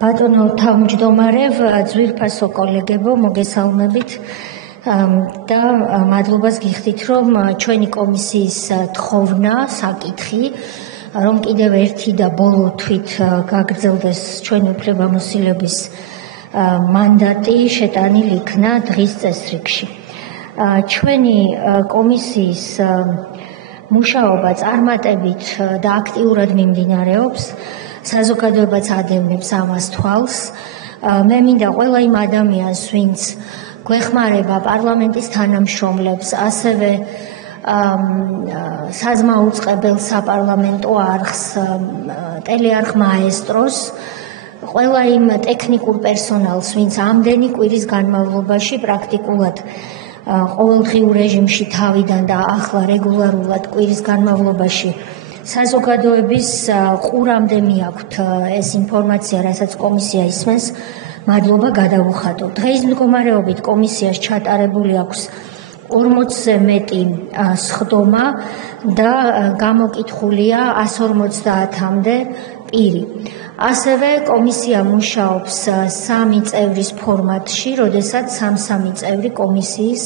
ბატონო თავმჯდომარე, ძვირფასო კოლეგებო, მოგესალმებით და მადლობას გიხდით, რომ ჩვენი კომისიის თხოვნა, საკითხი, რომ კიდევ ერთი და ბოლო თვით გაგრძელდეს ჩვენი უფლებამოსილების მანდატი შეტანილ იქნა დღის წესრიგში. ჩვენი კომისიის მუშაობა წარმატებით და აქტიურად მიმდინარეობს. საზოგადოებაც ადევნებს ამას თვალს. მე მინდა ყველა იმ ადამიანს, ვინც გვეხმარება პარლამენტის თანამშრომლებს, ასევე საზმაუწყებელ საპარლამენტო არხს, ტელეარხ მაესტროს, ყველა იმ ტექნიკურ პერსონალს, ვინც ამდენი კვირის განმავლობაში პრაქტიკულად ყოველდღიურ რეჟიმში თავიდან და ახლა რეგულარულად კვირის განმავლობაში საზოგადოების ყურამდე მიაქვთ ეს ინფორმაცია, რასაც კომისია ისმენს, მადლობა გადავუხადო. დღეს მდგომარეობით კომისიას ჩატარებული აქვს 40-ზე მეტი სხდომა და გამოკითხულია 150-მდე პირი. ასევე კომისია მუშაობს 3 წევრის ფორმატში, როდესაც 3 წევრი კომისიის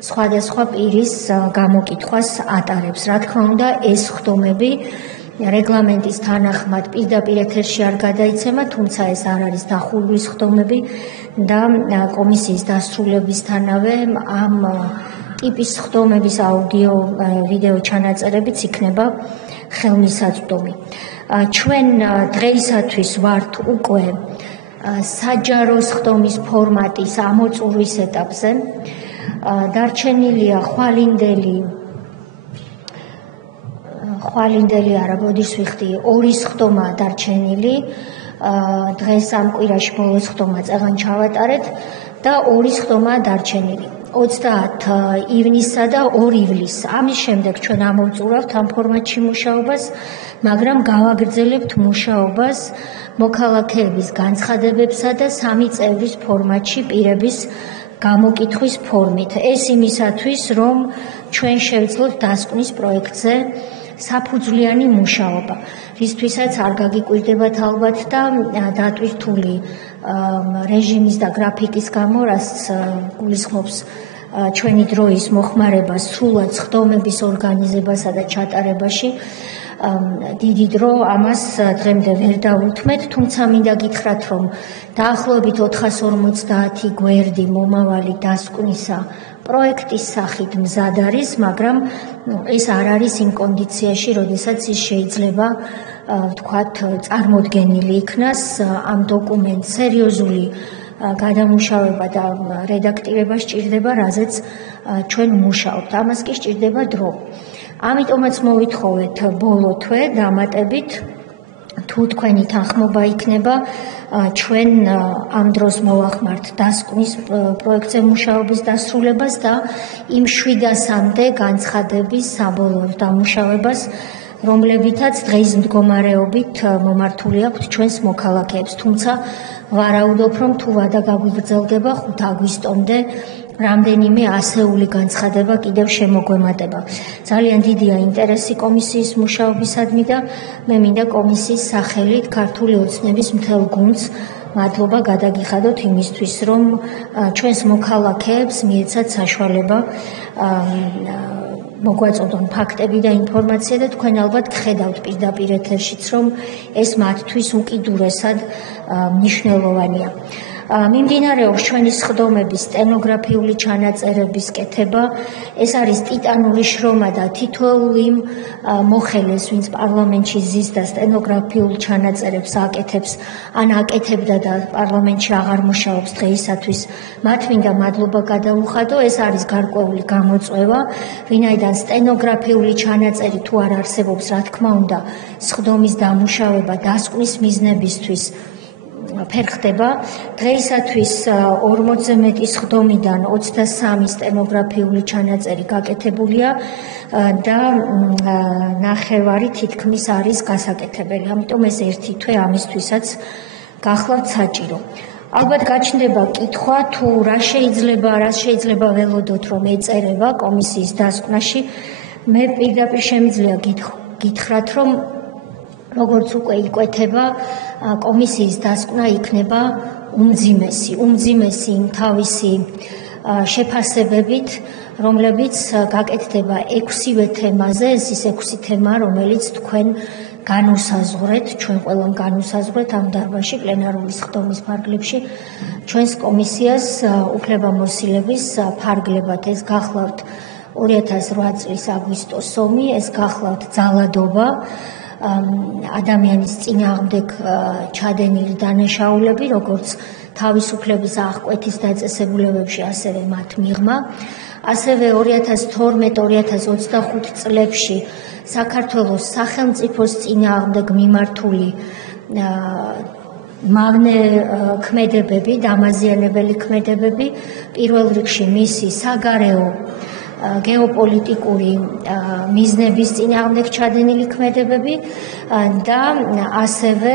სხვადასხვა პირის გამოკითხვას ატარებს. რა თქმა უნდა, ეს სხდომები რეგლამენტის თანახმად პირდაპირ ეთერში არ გადაიცემა, თუმცა ეს არ არის დახურული სხდომები და კომისიის დასრულებისთანავე ამ ტიპის სხდომების აუდიო ვიდეო ჩანაწერებიც იქნება ხელმისაწვდომი. ჩვენ დღეისათვის ვართ უკვე საჯარო სხდომის ფორმატის ამოწურვის ეტაპზე. დარჩენილია ხვალინდელი არა, ბოდიშს ვიხდი, 2 სხდომა დარჩენილი. დღეს ამ კვირაში ბოლო სხდომა წეღან ჩავატარეთ და 2 სხდომა დარჩენილი. 30 ივნისსა და 2 ივლისს. ამის შემდეგ ჩვენ ამოვწურავთ ამ ფორმატში მუშაობას, მაგრამ გავაგრძელებთ მუშაობას მოქალაქეების განცხადებებსა და 3 წევრის ფორმატში პირების გამოკითხვის ფორმით. ეს იმისათვის, რომ ჩვენ შევძლოთ დასკვნის პროექტზე საფუძვლიანი მუშაობა, რისთვისაც არ გაგიკვირდებათ ალბათ და დატვირთული რეჟიმის და გრაფიკის გამო, რაც გულისხმობს ჩვენი დროის მოხმარებას სრულად სხდომების ორგანიზებასა და ჩატარებაში, დიდი დრო ამას დღემდე ვერ დავუთმეთ, თუმცა მინდა გითხრათ, რომ დაახლოებით 450 გვერდი მომავალი დასკვნისა პროექტის სახით მზად არის, მაგრამ ეს არ არის იმ კონდიციაში, როდესაც ის შეიძლება ვთქვათ, წარმოდგენილი იქნას. ამ დოკუმენტს სერიოზული გადამუშავება და რედაქტირება სჭირდება, რაზეც ჩვენ მუშაობთ. ამას კი სჭირდება დრო. ამიტომაც მოვითხოვეთ ბოლო თვე დამატებით, თუ თქვენი თანხმობა იქნება, ჩვენ ამ დროს მოვახმართ დასკვნის პროექტზე მუშაობის დასრულებას და იმ 700-მდე განცხადების საბოლოო დამუშავებას, რომლებითაც დღის მდგომარეობით მომართული აქვთ ჩვენს მოქალაქეებს. თუმცა ვარაუდობ, რომ თუ ვადა გაგვიგრძელდება 5 აგვისტომდე რამდენიმე ასეული განცხადება კიდევ შემოგვემატება. ძალიან დიდია ინტერესი კომისიის მუშაობისადმი და მე მინდა კომისიის სახელით ქართული ოცნების მთელ გუნდს მადლობა გადაგიხადოთ იმისთვის, რომ ჩვენს მოქალაქეებს მიეცათ საშუალება მოგვაწოდონ ფაქტები და ინფორმაცია და თქვენ ალბათ გხედავთ პირდაპირ ეთერშიც, რომ ეს მათთვის უკიდურესად მნიშვნელოვანია. მიმდინარეობს ჩვენი სხდომების სტენოგრაფიული ჩანაწერების კეთება. ეს არის ტიტანური შრომა და თითოეული მოხელეს, ვინც პარლამენტში ზის და სტენოგრაფიულ ჩანაწერებს აკეთებს, ან აკეთებდა და პარლამენტში აღარ მუშაობს დღეისათვის, მათ მინდა მადლობა გადავუხადო. ეს არის გარკვეული გამოწვევა, ვინაიდან სტენოგრაფიული ჩანაწერი თუ არ არსებობს, რა თქმა უნდა, სხდომის დამუშავება დასკვნის მიზნებისთვის ფერ ხდება. დღეისათვის 40-ზე მეტი სხდომიდან 23 სტენოგრაფიული ჩანაწერი გაკეთებულია და 9 თითქმის არის გასაკეთებელი. ამიტომ ეს ერთი თვე ამისთვისაც გახლავთ საჭირო. ალბათ გაჩნდება კითხვა, თუ რას შეიძლება ველოდოთ, რომ ეწერება კომისიის დასკვნაში. მე პირდაპირ შემიძლია გითხრათ, რომ როგორც უკვე იკვეთება, კომისიის დასკვნა იქნება უმძიმესი თავისი შეფასებებით, რომლებიც გაკეთდება 6-ვე თემაზე, ეს ის 6 თემა, რომელიც თქვენ განუსაზღვრეთ, ჩვენ ყველამ განუსაზღვრეთ ამ დარბაზში პლენარული სხდომის ფარგლებში ჩვენს კომისიას უფლებამოსილების ფარგლებად. ეს გახლავთ 2008 წლის აგვისტოს ომი, ეს გახლავთ ძალადობა, ადამიანის წინააღმდეგ ჩადენილი დანაშაულები, როგორც თავისუფლების აღკვეთის დაწესებულებებში, ასევე მათ მიღმა. ასევე 2012-2025 წლებში საქართველოს სახელმწიფოს წინააღმდეგ მიმართული მავნე ქმედებები, დამაზიანებელი ქმედებები, პირველ რიგში მისი საგარეო გეოპოლიტიკური მიზნების წინააღმდეგ ჩადენილი ქმედებები და ასევე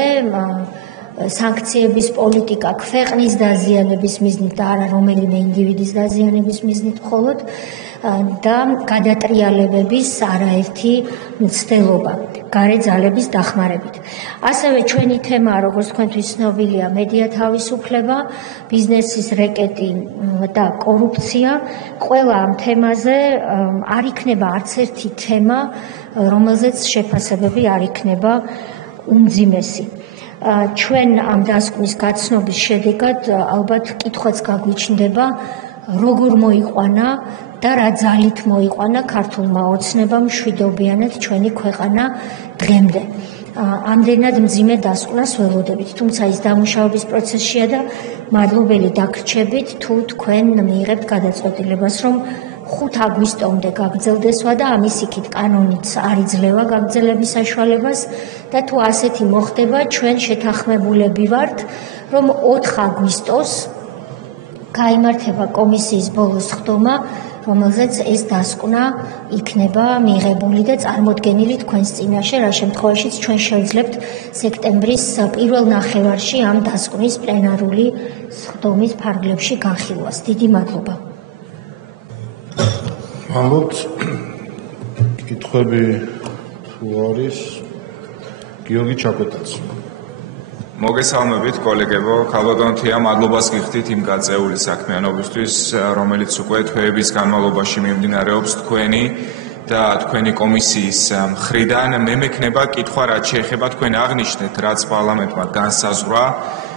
სანქციების პოლიტიკა ქვეყნის დაზიანების მიზნით და არა რომელიმე ინდივიდის დაზიანების მიზნით მხოლოდ და გადატრიალებების არაერთი მცდელობა გარე ძალების დახმარებით. ასევე ჩვენი თემაა, როგორც თქვენთვის ცნობილია, მედია თავისუფლება, ბიზნესის რეკეტი და კორუფცია. ყველა ამ თემაზე არ იქნება არც ერთი თემა, რომელზეც შეფასებები არ იქნება უმძიმესი. ჩვენ ამ დასკვნის გაცნობის შედეგად ალბათ კითხვაც გაგვიჩნდება, როგორ მოიყვანა და რა ძალით მოიყვანა ქართულმა ოცნებამ მშვიდობიანად ჩვენი ქვეყანა დღემდე. ამდენად მძიმე დასკვნას ველოდებით, თუმცა ის დამუშავების პროცესშია და მადლობელი დაგრჩებით თუ თქვენ მიიღებთ გადაწყვეტილებას, რომ 5 აგვისტომდე გაგრძელდესვა და ამის იქით კანონიც არ იძლევა გაგრძელების საშუალებას და თუ ასეთი მოხდება, ჩვენ შეთანხმებულები ვართ, რომ 4 აგვისტოს გაიმართება კომისიის ბოლო სხდომა, რომელზეც ეს დასკვნა იქნება მიღებული და წარმოდგენილი თქვენს წინაშე, რა შემთხვევაშიც ჩვენ შევძლებთ სექტემბრის პირველ ნახევარში ამ დასკვნის პლენარული სხდომის ფარგლებში განხილვას. დიდი მადლობა. მადლობთ. კითხვები თუ არის, გიორგი ჩაკვეტაც. მოგესალმებით კოლეგებო, ქალბატონთია, მადლობას გიხდით იმ გაწეული საქმიანობისთვის, რომელიც უკვე თვეების განმავლობაში მიმდინარეობს თქვენი და თქვენი კომისიის მხრიდან. მე მექნება კითხვა, რაც შეეხება თქვენ აღნიშნეთ, რაც პარლამენტმა განსაზღვრა.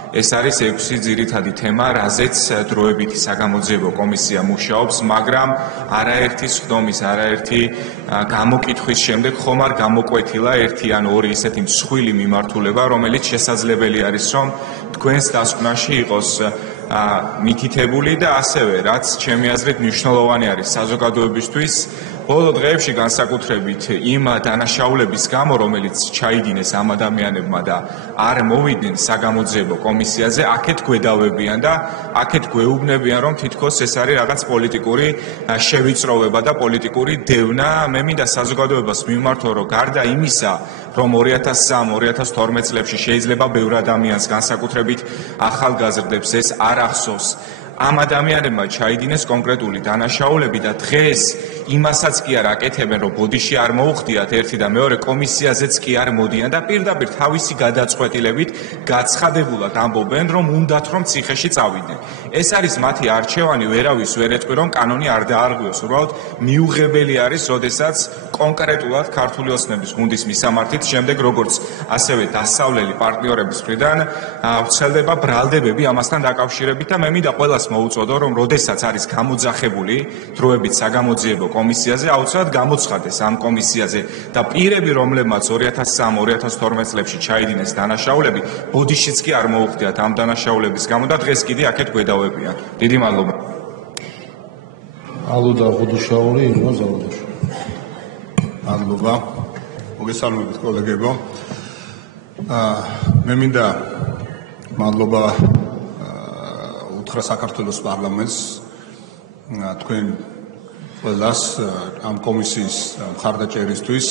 ეს არის 6 ძირითადი თემა, რაზეც დროებითი საგამოძიებო კომისია მუშაობს, მაგრამ არაერთი სხდომის, არაერთი გამოკითხვის შემდეგ ხომ არ გამოკვეთილა ერთი ან ორი ისეთი მსხვილი მიმართულება, რომელიც შესაძლებელი არის, რომ თქვენს დასკვნაში იყოს მითითებული და ასევე, რაც ჩემი აზრით მნიშვნელოვანი არის საზოგადოებისთვის, ბოლო დღეებში განსაკუთრებით იმ დანაშაულების გამო, რომელიც ჩაიდინეს ამ ადამიანებმა და არ მოვიდნენ საგამოძიებო კომისიაზე, აქეთ გვედავებიან და აქეთ გვეუბნებიან, რომ თითქოს ეს არის რაღაც პოლიტიკური შევიწროვება და პოლიტიკური დევნა. მე მინდა საზოგადოებას მიმართო, რომ გარდა იმისა, რომ 2003-2012 წლებში შეიძლება ბევრ ადამიანს განსაკუთრებით ახალგაზრდებს ეს არ ახსოვს. ამ ადამიანებმა ჩაიდინეს კონკრეტული დანაშაულები და დღეს იმასაც კი არ აკეთებენ, რომ ბოდიში არ მოუხდიათ ერთი და მეორე კომისიაზეც კი არ მოდიან და პირდაპირ თავისი გადაწყვეტილებით გაცხადებულად ამბობენ, რომ უნდათ რომ ციხეში წავიდნენ. ეს არის მათი არჩევანი, ვერავის ვერ ეტყვი, რომ კანონი არ დაარღვიოს. უბრალოდ მიუღებელი არის, როდესაც კონკრეტულად ქართული ოცნების გუნდის მისამართით, შემდეგ როგორც ასევე დასავლელი პარტნიორების მხრიდან ვრცელდება ბრალდებები ამასთან დაკავშირებით და მე მინდა ყველას მოუწოდო, რომ როდესაც არის გამოძახებული დროებით საგამოძიებო კომისიაზე, აუცილებლად გამოცხადდეს ამ კომისიაზე და პირები, რომლებმაც 2003-2012 წლებში ჩაიდინეს დანაშაულები, ბოდიშიც კი არ მოუხდიათ ამ დანაშაულების გამო და დღეს კიდე აქეთ გვედავებიან. დიდი მადლობა. ალუდა ღუდუშაური, ირმა ზალადაშვილი. მადლობა. მოგესალმებით კოლეგებო. მე მინდა მადლობა უთხრა საქართველოს პარლამენტს, თქვენ ყველას ამ კომისიის მხარდაჭერისთვის,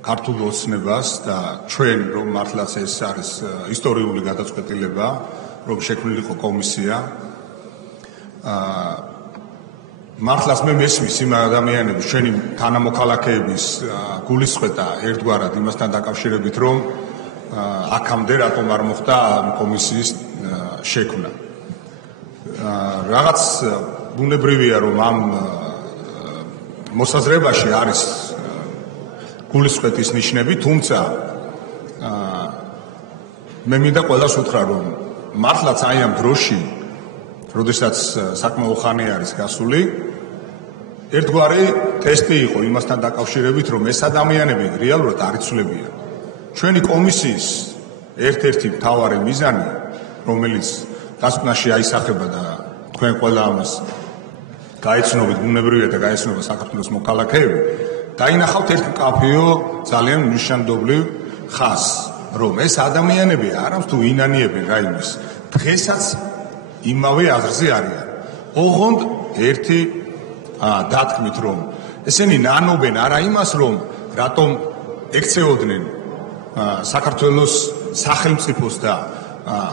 ქართულ ოცნებას და ჩვენ რომ მართლაც ეს არის ისტორიული გადაწყვეტილება, რომ შექმნილიყო კომისია. მართლაც მე მესმის იმ ადამიანების ჩვენი თანამოქალაქეების გულისხმეტა ერთგვარად იმასთან დაკავშირებით რომ აქამდე რატომ არ მოხდა კომისიის შექმნა. რაღაც ბუნებრივია რომ ამ მოსაზრებაში არის გულისხმეთის ნიშნები, თუმცა მე მინდა ყველას უთხრა რომ მართლაც აი ამ დროში, როდესაც საკმაო ხანი არის გასული, ერთგვარი ტესტი იყო იმასთან დაკავშირებით, რომ ეს ადამიანები რეალურად არ იცვლებიან. ჩვენი კომისიის ერთ-ერთი მთავარი მიზანი, რომელიც დასკვნაში აისახება და თქვენ ყველა ამას გაიცნობით, ბუნებრივია და გაიცნობა საქართველოს მოქალაქეები, დაინახავთ ერთ მკაფიო ძალიან მნიშვნელოვან ხაზს, რომ ეს ადამიანები არამს თუ ინანიებენ რაიმეს, დღესაც იმავე აზრზე არიან. ოღონდ ერთი დათქმით, რომ ესენი ნანობენ არა იმას, რომ რატომ ექცეოდნენ საქართველოს სახელმწიფოს და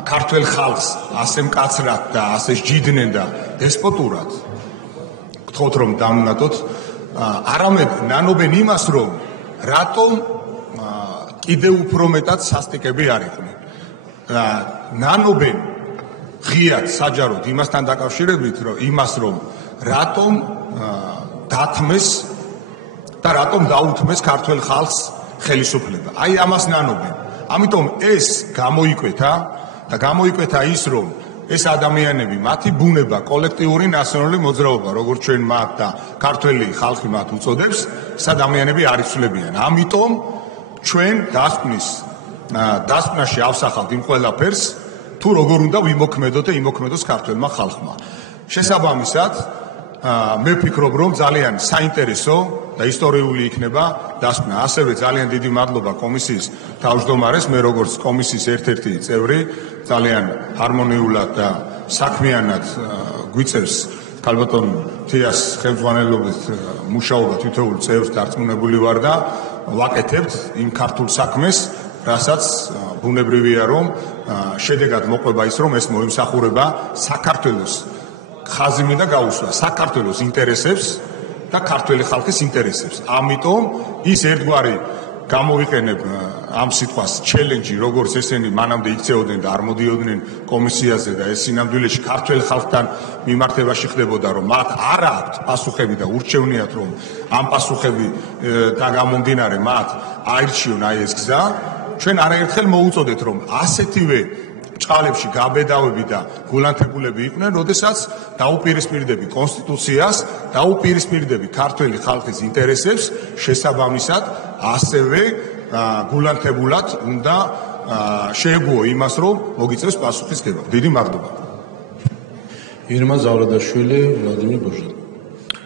ქართულ ხალხს ასე მკაცრად და ასე სჯიდნენ და დესპოტურად, გთხოვთ რომ დამნათოთ, არამედ ნანობენ იმას, რომ რატომ კიდევ უფრო მეტად სასტიკები არ იყვნენ. ნანობენ ღიად საჯაროდ იმასთან დაკავშირებით, რომ იმას რომ რატომ დათმეს და რატომ დაუთმეს ქართულ ხალხს ხელისუფლება. აი ამას ნანობენ. ამიტომ ეს გამოიკვეთა და გამოიკვეთა ის, რომ ეს ადამიანები, მათი ბუნება, კოლექტიური ნაციონალური მოძრაობა, როგორც ჩვენ მათ და ქართველი ხალხი მათ უწოდებს, ეს ადამიანები არ იცვლებიან. ამიტომ ჩვენ დასკვნაში ავსახავთ იმ ყველაფერს, თუ როგორ უნდა ვიმოქმედოთ და იმოქმედოს ქართველმა ხალხმა. შესაბამისად, მე ვფიქრობ, რომ ძალიან საინტერესო და ისტორიული იქნება დასკვნა. ასევე ძალიან დიდი მადლობა კომისიის თავმჯდომარეს, მე როგორც კომისიის ერთ-ერთი წევრი, ძალიან ჰარმონიულად და საქმიანად გვიწევს ქალბატონ თიას ხელმძღვანელობით მუშაობა თითოეულ წევრს დარწმუნებული ვარ და ვაკეთებთ იმ ქართულ საქმეს, რასაც ბუნებრივია რომ შედეგად მოყვება ის, რომ ეს მოიმსახურება საქართველოს ხაზი მინდა გაუსვა საქართველოს ინტერესებს და ქართველი ხალხის ინტერესებს. ამიტომ ის ერთგვარი გამოვიყენებ ამ სიტყვას ჩელენჯი, როგორც ესენი მანამდე იქცეოდნენ და არ მოდიოდნენ კომისიაზე და ეს სინამდვილეში ქართველ ხალხთან მიმართებაში ხდებოდა, რომ მათ არ აქვთ პასუხები და ურჩევნიათ, რომ ამ პასუხები და გამომდინარე მათ აირჩიონ აი ეს გზა. ჩვენ არაერთხელ მოუწოდეთ, რომ ასეთივე ჭყალებში გაბედავები და გულანთებულები იყვნენ, როდესაც დაუპირისპირდები კონსტიტუციას, დაუპირისპირდები ქართველი ხალხის ინტერესებს, შესაბამისად ასევე გულანთებულად უნდა შეეგუო იმას, რომ მოგიწევს პასუხისგება. დიდი მადლობა. ირმა ზავრადაშვილი, ვლადიმერ ბოჟაძე.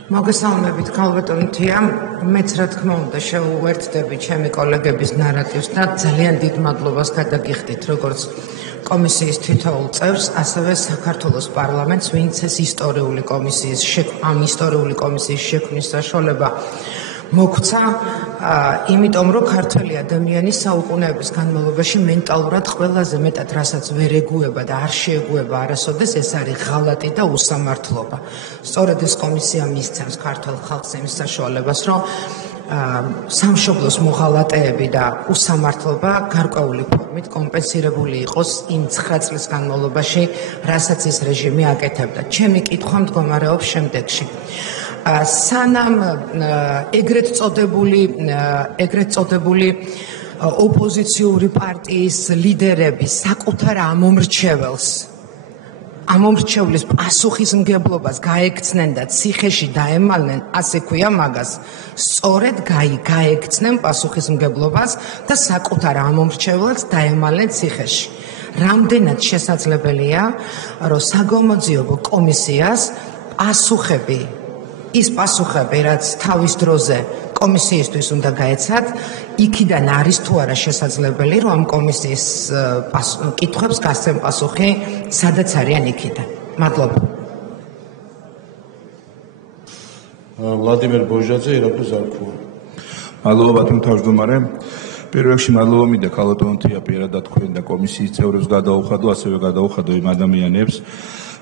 მოგესალმებით ქალბატონ თია, მეც რა თქმა უნდა შეუერთდები ჩემი კოლეგების ნარატივს და ძალიან დიდ მადლობას გადაგიხდით როგორც კომისიის თითოეულ წევრს, ასევე საქართველოს პარლამენტს, ვინც ეს ისტორიული კომისიის შექმნის საშუალება მოგცა, იმიტომ რომ ქართველი ადამიანი საუკუნეების განმავლობაში მენტალურად ყველაზე მეტად რასაც ვერ ეგუება და არ შეეგუება არასოდეს, ეს არის ღალატი და უსამართლობა. სწორედ ეს კომისია მისცემს ქართულ ხალხს იმ საშუალებას, რომ სამშობლოს მოღალატეები და უსამართლობა გარკვეული ფორმით კომპენსირებული იყოს იმ 9 წლის განმავლობაში, რასაც ეს რეჟიმი აკეთებდა. ჩემი კითხვა მდგომარეობს შემდეგში. სანამ ეგრეთ წოდებული ოპოზიციური პარტიის ლიდერები საკუთარ ამომრჩევლის პასუხისმგებლობას გაექცნენ და ციხეში დაემალნენ, ასე ქვია მაგას, სწორედ გაექცნენ პასუხისმგებლობას და საკუთარ ამომრჩევლს დაემალნენ ციხეში. რამდენად შესაძლებელია, რომ საგამოძიებო კომისიას ის პასუხები, რაც თავის დროზე კომისიისთვის უნდა გაეცათ, იქიდან არის თუ არა შესაძლებელი, რომ ამ კომისიის კითხვებს გასცემ პასუხი, სადაც არიან იქიდან. მადლობა. ვლადიმერ ბოჟაძე, ირაკლი ზარქუა. მადლობა ბატონო თავმჯდომარე. პირველ რიგში მადლობა მინდა ქალბატონ თია პირადად თქვენ და კომისიის წევრებს გადაუხადო, ასევე გადაუხადო იმ ადამიანებს,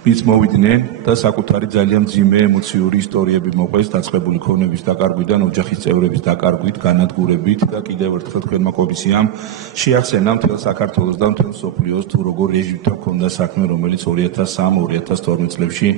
ვინც მოვიდნენ და საკუთარი ძალიან მძიმე ემოციური ისტორიები მოყვეს დაწყებული ქონების დაკარგვიდან, ოჯახის წევრების დაკარგვით, განადგურებით და კიდევ ერთხელ თქვენმა კომისიამ შეახსენა მთელ საქართველოს და მთელ მსოფლიოს თუ როგორ რეჟიმთან ჰქონდა საქმე, რომელიც 2003-2012 წლებში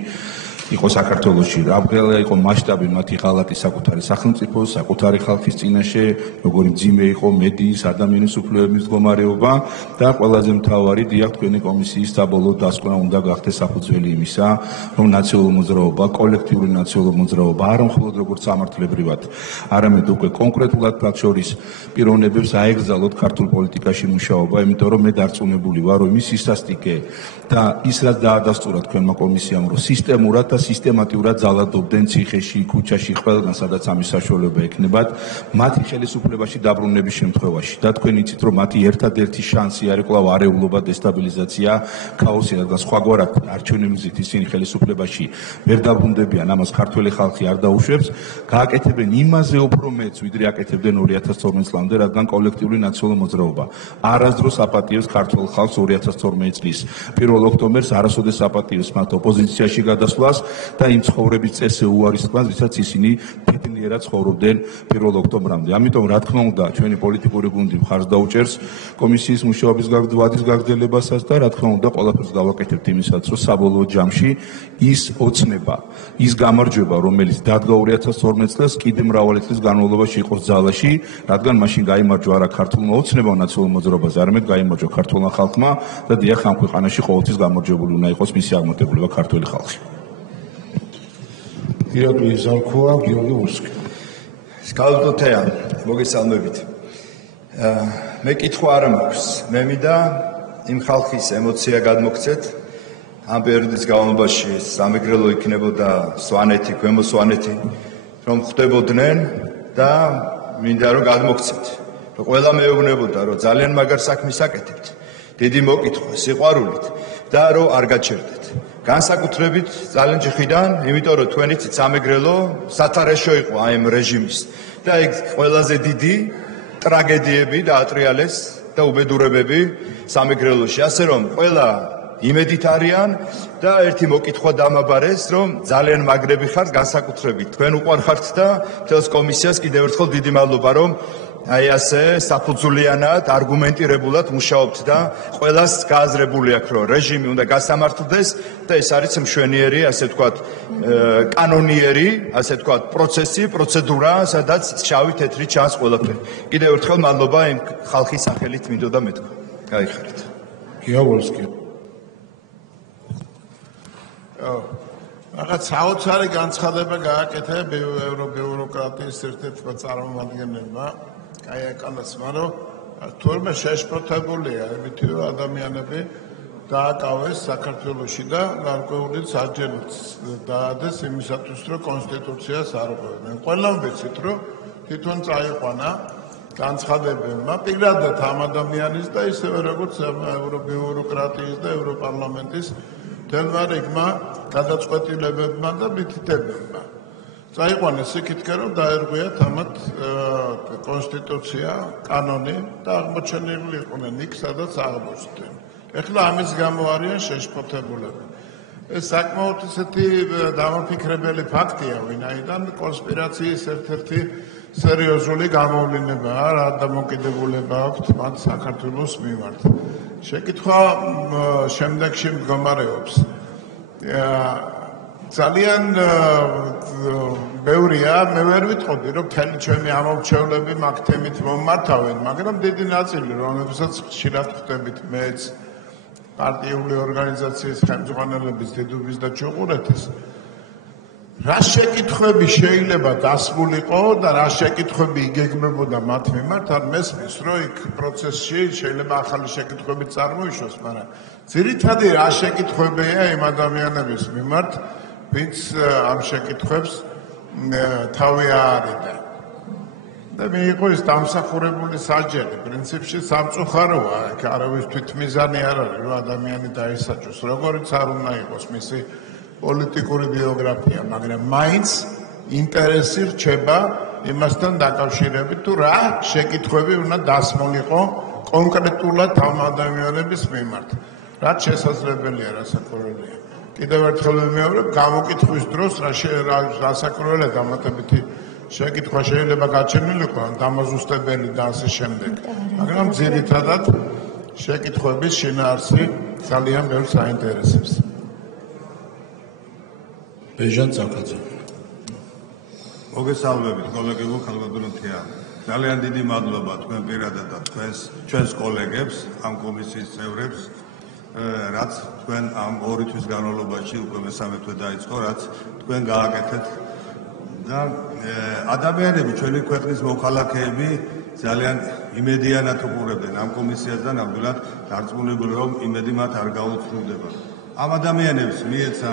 იყო საქართველოში. რამღელა იყო მასშტაბი მათი ღალატი საკუთარი სახელმწიფოს, საკუთარი ხალხის წინაშე, როგორი მძიმე იყო მედიის, ადამიანის უფლებების მდგომარეობა და ყველაზე მთავარი დიახ თქვენი კომისიის საბოლოო დასკვნა უნდა გახდეს საფუძველი იმისა, რომ ნაციონალური მოძრაობა, კოლექტიური ნაციონალური მოძრაობა არა მხოლოდ როგორც სამართლებრივად, არამედ უკვე კონკრეტულად მათ შორის პიროვნებებს აეგზალოთ ქართულ პოლიტიკაში მუშაობა, იმიტომ რომ მე დარწმუნებული ვარ, რომ ის სისასტიკე და ის რაც დაადასტურა თქვენმა კომისიამ, რომ სისტემურად და სისტემატიურად ძალადობდნენ ციხეში, ქუჩაში, ყველგან სადაც ამის საშუალება ექნებათ, მათი ხელისუფლებაში დაბრუნების შემთხვევაში. და თქვენ იცით, რომ მათი ერთადერთი შანსი არის კვლავ არეულობა, დესტაბილიზაცია, ქაოსი, რადგან სხვაგვარად არჩევნებზით ისინი ხელისუფლებაში ვერ დაბრუნდებიან, ამას ქართველი ხალხი არ დაუშვებს, გააკეთებენ იმაზე უფრო მეც, ვიდრე აკეთებდნენ 2012 წლამდე, რადგან კოლექტიური ნაციონალური მოძრაობა არასდროს აპატიებს ქართულ ხალხს 2012 წლის 1 ოქტომბერს არასოდეს აპატიებს მათ ოპოზიციაში გადასვლას და იმ ცხოვრების წესზე უარისობას, ვისაც ისინი ფიქნიერად ცხოვრობდნენ 1 ოქტომბრამდე. ამიტომ რა თქმა უნდა, ჩვენი პოლიტიკური გუნდი მხარს დაუჭერს კომისიის მუშაობის ვადის გაგრძელებასაც და რა თქმა უნდა, ყველაფერს გავაკეთებთ იმისაც, რომ საბოლოო ჯამში ის ოცნება, ის გამარჯვება, რომელიც დადგა 2012 წელს, კიდევ მრავალი წლის განმავლობაში იყოს ძალაში, რადგან მაშინ გაიმარჯვა არა ქართულმა ოცნებამ ნაციონალურ მოძრაობაზე, არამედ გაიმარჯვა ქართულმა ხალხმა და დიახ ამ ქვეყანაში ყოველთვის გამარჯვებული უნდა იყოს მისი აღმატებულება ქართული ხალხი. ირაკლი ზარქოა, გიორგი უსკი. სკალდოთეა, მოგესალმებით. მე კითხვა არ მაქვს. მე მინდა იმ ხალხის ემოცია გადმოგცეთ. ამ პერიოდის განმავლობაში სამეგრელო იქნებოდა სვანეთი, ქვემო სვანეთი, რომ ხვდებოდნენ და მინდა რომ გადმოგცეთ. რომ ყველა მეუბნებოდა, რომ ძალიან მაგარ საქმეს აკეთებთ. დიდი მოკითხვა, სიყვარულით და რომ არ გაჩერდეთ. განსაკუთრებით ძალიან ჯიხიდან, იმიტომ რომ თქვენი სამეგრელო სათარეშო იყო აი ამ რეჟიმის და ეგ ყველაზე დიდი ტრაგედიები დაატრიალეს და უბედურებები სამეგრელოში, ასე რომ ყველა იმედით არიან და ერთი მოკითხვა დამაბარეს, რომ ძალიან მაგრები ხართ განსაკუთრებით თქვენ უყვარხართ და მთელს კომისიას კიდევ ერთხელ დიდი მადლობა, რომ აი ასე საფუძვლიანად, არგუმენტირებულად მუშაობთ და ყველას გააზრებული აქვს, რომ რეჟიმი უნდა გასამართლდეს და ეს არის მშვენიერი, ასე ვთქვათ, კანონიერი, ასე ვთქვათ, პროცესი, პროცედურა, სადაც შავი თეთრი ჩანს ყველაფერი. კიდევ ერთხელ მადლობა იმ ხალხის სახელით მინდოდა მეთქვა. გაიხარეთ. გიავროვსკი. რაღაც საოცარი განცხადება გააკეთა ევრობიუროკრატიის ერთ-ერთმა წარმომადგენელმა, აი ეკანასმა, რომ თურმე შეშფოთებულია იმით, რომ ადამიანები დააკავეს საქართველოში და გარკვეული საჯელიც დაადეს იმისათვის, რომ კონსტიტუციას არ ყვევენ. ყველამ ვიცით, რომ თვითონ წაიყვანა განცხადებებმა პირადად ამ ადამიანის და ისევე როგორც ევრობიუროკრატიის და ევროპარლამენტის თელმა რიგმა გადაწყვეტილებებმა და მითითებებმა. წაიყვანეს იქითკენ, რომ დაერღვიათ ამათ კონსტიტუცია, კანონი და აღმოჩენილი იყვნენ იქ, სადაც აღმოჩნდნენ. ეხლა ამის გამო არიან შეშფოთებულები. ეს საკმაოდ ისეთი დამაფიქრებელი ფაქტია, ვინაიდან კონსპირაციის ერთ-ერთი სერიოზული გამოვლინებაა, რა დამოკიდებულება აქვთ მათ საქართველოს მიმართ. შეკითხვა შემდეგში მდგომარეობს. ძალიან ბევრია, მე ვერ ვიტყოდი, რომ მთელი ჩემი ამორჩევლები მაგ თემით მომმართავენ, მაგრამ დიდი ნაწილი, რომლებსაც ხშირად ხვდებით მეც პარტიული ორგანიზაციის ხელმძღვანელების დიდუბის და ჩუღურეთის, რა შეკითხვები შეიძლება დასრულიყო და რა შეკითხვები იგეგმებოდა მათ მიმართ, არ მესმის, რომ იქ პროცესში შეიძლება ახალი შეკითხვები წარმოიშვას, მაგრამ ძირითადი რა შეკითხვებია იმ ადამიანების მიმართ, ვინც ამ შეკითხვებს თავი აარიდა. და მიიღო ის დამსახურებული სასჯელი, პრინციპში სამწუხაროა, იქ არავის თვითმიზანი არ არის, რომ ადამიანი დაისაჯოს, როგორიც არ უნდა იყოს მისი პოლიტიკური ბიოგრაფია, მაგრამ მაინც ინტერესი რჩება იმასთან დაკავშირებით, თუ რა შეკითხვები უნდა დასმოლიყო კონკრეტულად ამ ადამიანების მიმართ. რაც შესაძლებელია, რასაკვირველია. კიდევ ერთხელ ვიმეორებ, გამოკითხვის დროს რა საკურველია დამატებითი შეკითხვა შეიძლება გაჩენილიყო, დამაზუსტებელი და ასე შემდეგ. მაგრამ ძირითადად შეკითხვების შინაარსი ძალიან ბევრს აინტერესებს. ბეჟან წახაძე. მოგესალმებით, კოლეგებო, ხალხობრივი თეატრი. ძალიან დიდი მადლობა თქვენ პირადად და ჩვენს კოლეგებს, ამ კომისიის წევრებს, რაც თქვენ ამ 2 თვის განმავლობაში უკვე მესამე თვე დაიწყო, რაც თქვენ გააკეთეთ და ადამიანები, ჩვენი ქვეყნის მოქალაქეები ძალიან იმედიანად უყურებენ ამ კომისიას და ნამდვილად დარწმუნებული რომ იმედი მათ არ გაუცრუდება. ამ ადამიანებს მიეცა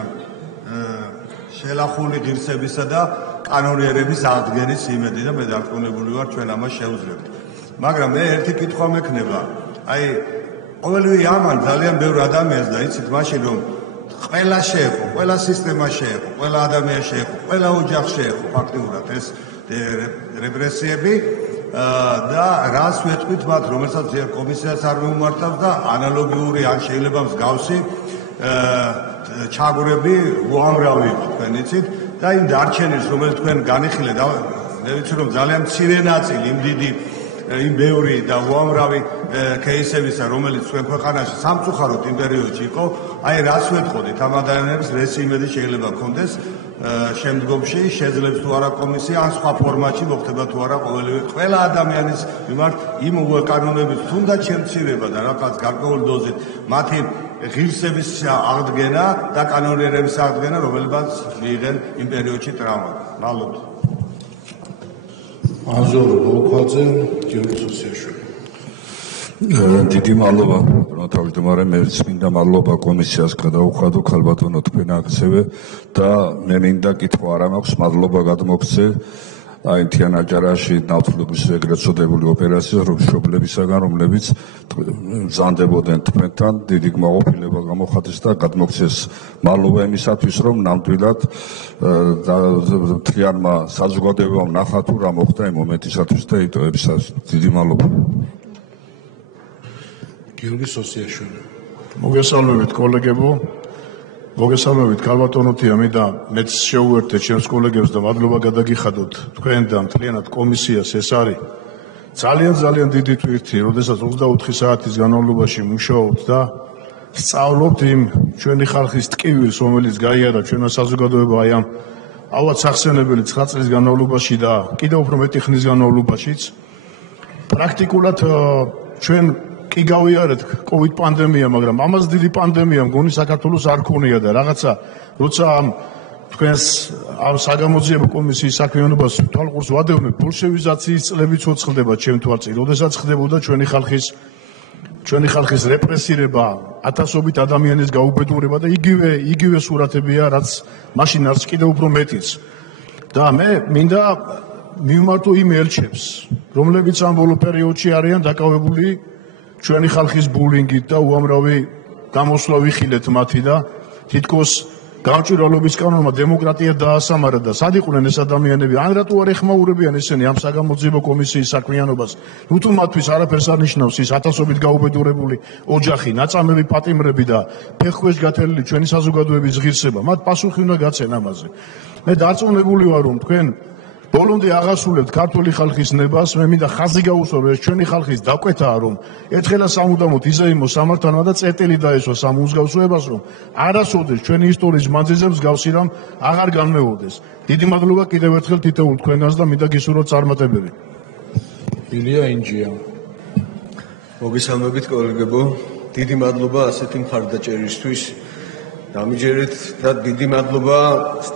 შელახული ღირსებისა და კანონიერების აღდგენის იმედი და მე დარწმუნებული ვარ ჩვენ ამას შევძლებთ. მაგრამ მე ერთი კითხვა მექნება, აი ყოველივე ამან ძალიან ბევრ ადამიანს და იცით მაშინ რომ ყველა შეეხო, ყველა სისტემა შეეხო, ყველა ადამიანი შეეხო, ყველა ოჯახი შეეხო ფაქტიურად ეს რეპრესიები და რას ვეთქვით მათ, რომელსაც კომისიას არ მეუმართავს და ანალოგიური ან შეიძლება მსგავსი ჩაგვრები უამრავი იყო თქვენ იცით და იმ დარჩენილს რომელიც თქვენ განიხილეთ მე ვიცი რომ ძალიან მცირე ნაწილი იმ დიდი იმ ბევრი და უამრავი кейსებისა რომელიც თქვენ ქვეყანაში სამწუხაროდ იმ პერიოდში იყო აი რას ვეთყოდით ამ ადამიანებს რეს იმედი შეიძლება გქონდეს შემდგომში შეძლებს თუ არა კომისია ან სხვა ფორმატში მოხდება თუ არა ყველა ადამიანის მიმართ იმ კანონების თუნდაც შემცირება და რაღაც გარკვეული დოზით მათი ღირსების აღდგენა და კანონიერების აღდგენა, რომელსაც მიიღენ იმ პერიოდში ტრავმა. მადლობა. აზორო ბოლქვაძე, გიორგი სოსიაშვილი. დიდი მადლობა, თავმჯდომარე, მეც მინდა მადლობა კომისიას გადაუხადო ქალბატონო თქვენ აქცევე და მე მინდა კითხვა არ მაქვს, მადლობა გადმოგცე აი თიანაჯარაში ნავთლობის ეგრეთ წოდებული ოპერაცია მშობლებისაგან, რომლებიც მზანდებოდნენ თქვენთან, დიდი გმაყოფილება გამოხატეს და გადმოგცეს მადლობა იმისათვის, რომ ნამდვილად მთლიანმა საზოგადოებამ ნახა თუ რა მოხდა იმ მომენტისათვის და იტოებისას. დიდი მადლობა. გიორგი სოსიაშვილი. მოგესალმებით კოლეგებო. მოგესალმებით ქალბატონოთია მე და მეც შეუერთეთ ჩემს კოლეგებს და მადლობა გადაგიხადოთ თქვენ და მთლიანად კომისიას ეს არის ძალიან დიდი თვირთი, როდესაც 24 საათის განმავლობაში მუშაობთ და სწავლობთ იმ ჩვენი ხალხის ტკივილს, რომელიც გაიარა ჩვენმა საზოგადოებამ აი ამ ალბათ სახსენებელი 9 წლის განმავლობაში და კიდევ უფრო მეტი ხნის განმავლობაშიც პრაქტიკულად ჩვენ კი გავიარეთ COVID პანდემია, მაგრამ ამას დიდი პანდემია მგონი საქართველოს არ ქონია და რაღაცა როცა თქვენს ამ საგამოძიებო კომისიის საქმიანობას თვალყურს ვადევნებ, ბოლშევიზაციის წლები ცოცხლდება ჩემ თვალწინ, როდესაც ხდებოდა ჩვენი ხალხის რეპრესირება, ათასობით ადამიანის გაუბედურება და იგივე სურათებია, რაც მაშინ არც კიდევ უფრო მეტიც. და მე მინდა მივმართო იმ ელჩებს, რომლებიც ამ ბოლო პერიოდში არიან დაკავებული ჩვენი ხალხის ბულინგით და უამრავი გამოსვლა ვიხილეთ მათი და თითქოს გამჭვირვალობის კანონმა დემოკრატია დაასამარა და სად იყვნენ ეს ადამიანები, ან რატო არ ეხმაურებიან ესენი ამ საგამოძიებო კომისიის საქმიანობას, ნუ თუ მათთვის არაფერს არ ნიშნავს ის ათასობით გაუბედურებული ოჯახი, ნაწამები პატიმრები და ფეხქვეშ გათელილი ჩვენი საზოგადოების ღირსება, მათ პასუხი უნდა გაცენ ამაზე. მე დარწმუნებული ვარ რომ თქვენ ბოლომდე აღასრულებთ ქართული ხალხის ნებას, მე მინდა ხაზი გაუსვა რომ ეს ჩვენი ხალხის დაკვეთაა რომ ერთხელა სამუდამოდ იზეიმოს სამართალმა და წერტილი დაესვას ამ უსგავსოებას რომ არასოდეს ჩვენი ისტორიის მანძილზე მსგავსი რამ აღარ განმეორდეს. დიდი მადლობა კიდევ ერთხელ თითოეულ თქვენგანს და მინდა გისურვოთ წარმატებები. ილია ინჯია. მოგესალმებით კოლეგებო, დიდი მადლობა ასეთი მხარდაჭერისთვის. დამიჯერეთ და დიდი მადლობა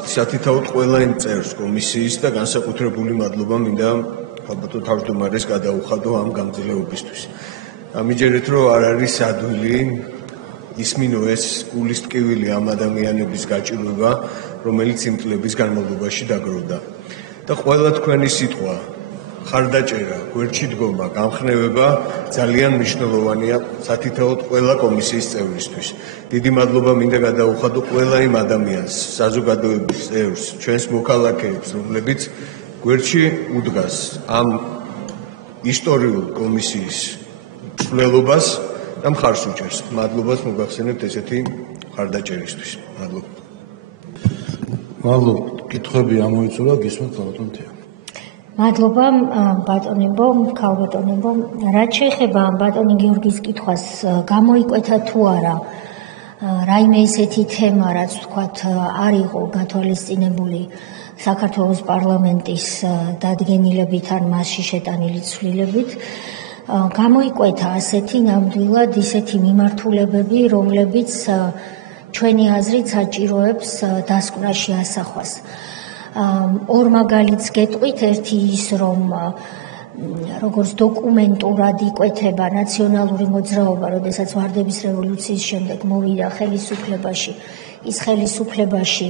სათითაოდ ყველა იმ წევრს კომისიის და განსაკუთრებული მადლობა მინდა ქალბატონ თავმჯდომარეს გადაუხადო ამ გამძლეობისთვის. დამიჯერეთ რომ არ არის ადვილი ისმინო ეს გულის ტკივილი ამ ადამიანების გაჭირვება, რომელიც იმ წლების განმავლობაში დაგროვდა. და ყველა თქვენი სიტყვა, ხარდაჭერა, გვერდში დგომა, გამხნევება ძალიან მნიშვნელოვანია სათითაოდ ყველა კომისიის წევრისთვის. დიდი მადლობა მინდა გადაუხადო ყველა იმ ადამიანს, საზოგადოების წევრს, ჩვენს მოქალაქეებს, რომლებიც გვერდში უდგას ამ ისტორიულ კომისიის მსვლელობას და მხარს უჭერს. მადლობას მოგახსენებთ ესეთი მხარდაჭერისთვის. მადლობა. მადლობა. კითხვები ამოიწურა, გისმენთ ბატონ თეა. მადლობა ბატონებო, ქალბატონებო. რაც შეეხება ბატონი გიორგის კითხვას, გამოიკვეთა თუ არა რაიმე ისეთი თემა, რაც ვთქვათ არ იყო გათვალისწინებული საქართველოს პარლამენტის დადგენილებით ან მასში შეტანილი ცვლილებით, გამოიკვეთა ასეთი ნამდვილად ისეთი მიმართულებები, რომლებიც ჩვენი აზრით საჭიროებს დასკვნაში ასახვას. ორ მაგალითს გეტყვით, ერთი ის, რომ როგორც დოკუმენტურად იკვეთება ნაციონალური მოძრაობა, როდესაც ვარდების რევოლუციის შემდეგ მოვიდა ხელისუფლებაში, ის ხელისუფლებაში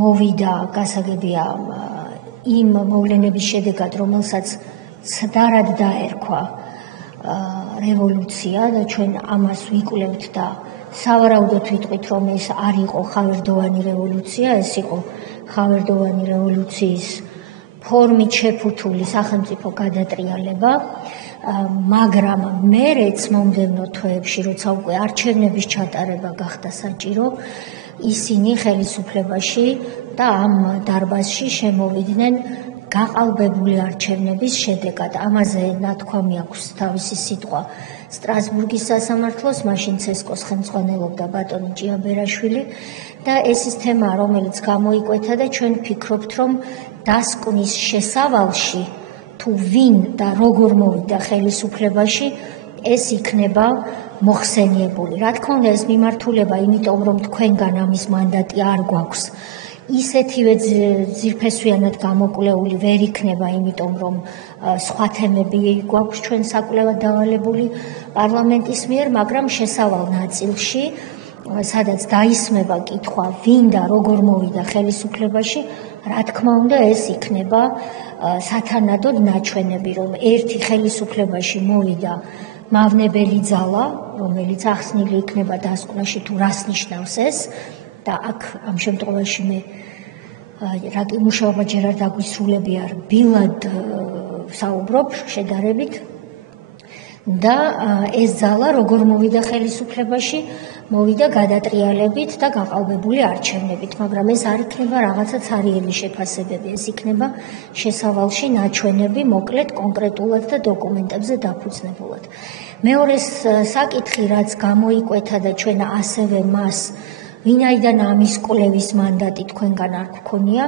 მოვიდა გასაგებია იმ მოვლენების შედეგად, რომელსაც ცდარად დაერქვა რევოლუცია და ჩვენ ამას ვიკვლევთ და სავარაუდოდ ვიტყვით, რომ ეს არ იყო ხავერდოვანი რევოლუცია, ეს იყო ხავერდოვანი რევოლუციის ფორმით შეფუთული სახელმწიფო გადატრიალება, მაგრამ მერეც მომდევნო თვეებში, როცა უკვე არჩევნების ჩატარება გახდა საჭირო, ისინი ხელისუფლებაში და ამ დარბაზში შემოვიდნენ გაყალბებული არჩევნების შედეგად. ამაზე ნათქვამი აქვს თავისი სიტყვა სტრასბურგის სასამართლოს, მაშინ ცესკოს ხელმძღვანელობდა ბატონი ჭიაბერაშვილი და ეს ის თემა, რომელიც გამოიკვეთა და ჩვენ ვფიქრობთ, რომ დასკვნის შესავალში თუ ვინ და როგორ მოვიდა ხელისუფლებაში, ეს იქნება მოხსენიებული. რა თქმა უნდა, ეს მიმართულება, იმიტომ რომ თქვენგან ამის მანდატი არ გვაქვს, ისეთივე ძირფესვიანად გამოკვლეული ვერ იქნება, იმიტომ რომ სხვა თემები გვაქვს ჩვენ საკვლევად დავალებული პარლამენტის მიერ, მაგრამ შესავალ ნაწილში, სადაც დაისმება კითხვა, ვინ და როგორ მოვიდა ხელისუფლებაში, რა თქმა უნდა, ეს იქნება სათანადოდ ნაჩვენები, რომ ერთი ხელისუფლებაში მოვიდა მავნებელი ძალა, რომელიც ახსნილი იქნება დასკვნაში თუ რას ნიშნავს ეს და აქ ამ შემთხვევაში მე მუშაობა ჯერ არ დაგვისრულებია, რბილად საუბრობ შედარებით და ეს ძალა როგორ მოვიდა ხელისუფლებაში, მოვიდა გადატრიალებით და გაყალბებული არჩევნებით, მაგრამ ეს არ იქნება რაღაცა ცარიელი შეფასებები, ეს იქნება შესავალში ნაჩვენები, მოკლედ კონკრეტულად და დოკუმენტებზე დაფუძნებულად. მეორე საკითხი, რაც გამოიკვეთა და ჩვენ ასევე მას ვინაიდან ამის კვლევის მანდატი თქვენგან არ გქონია,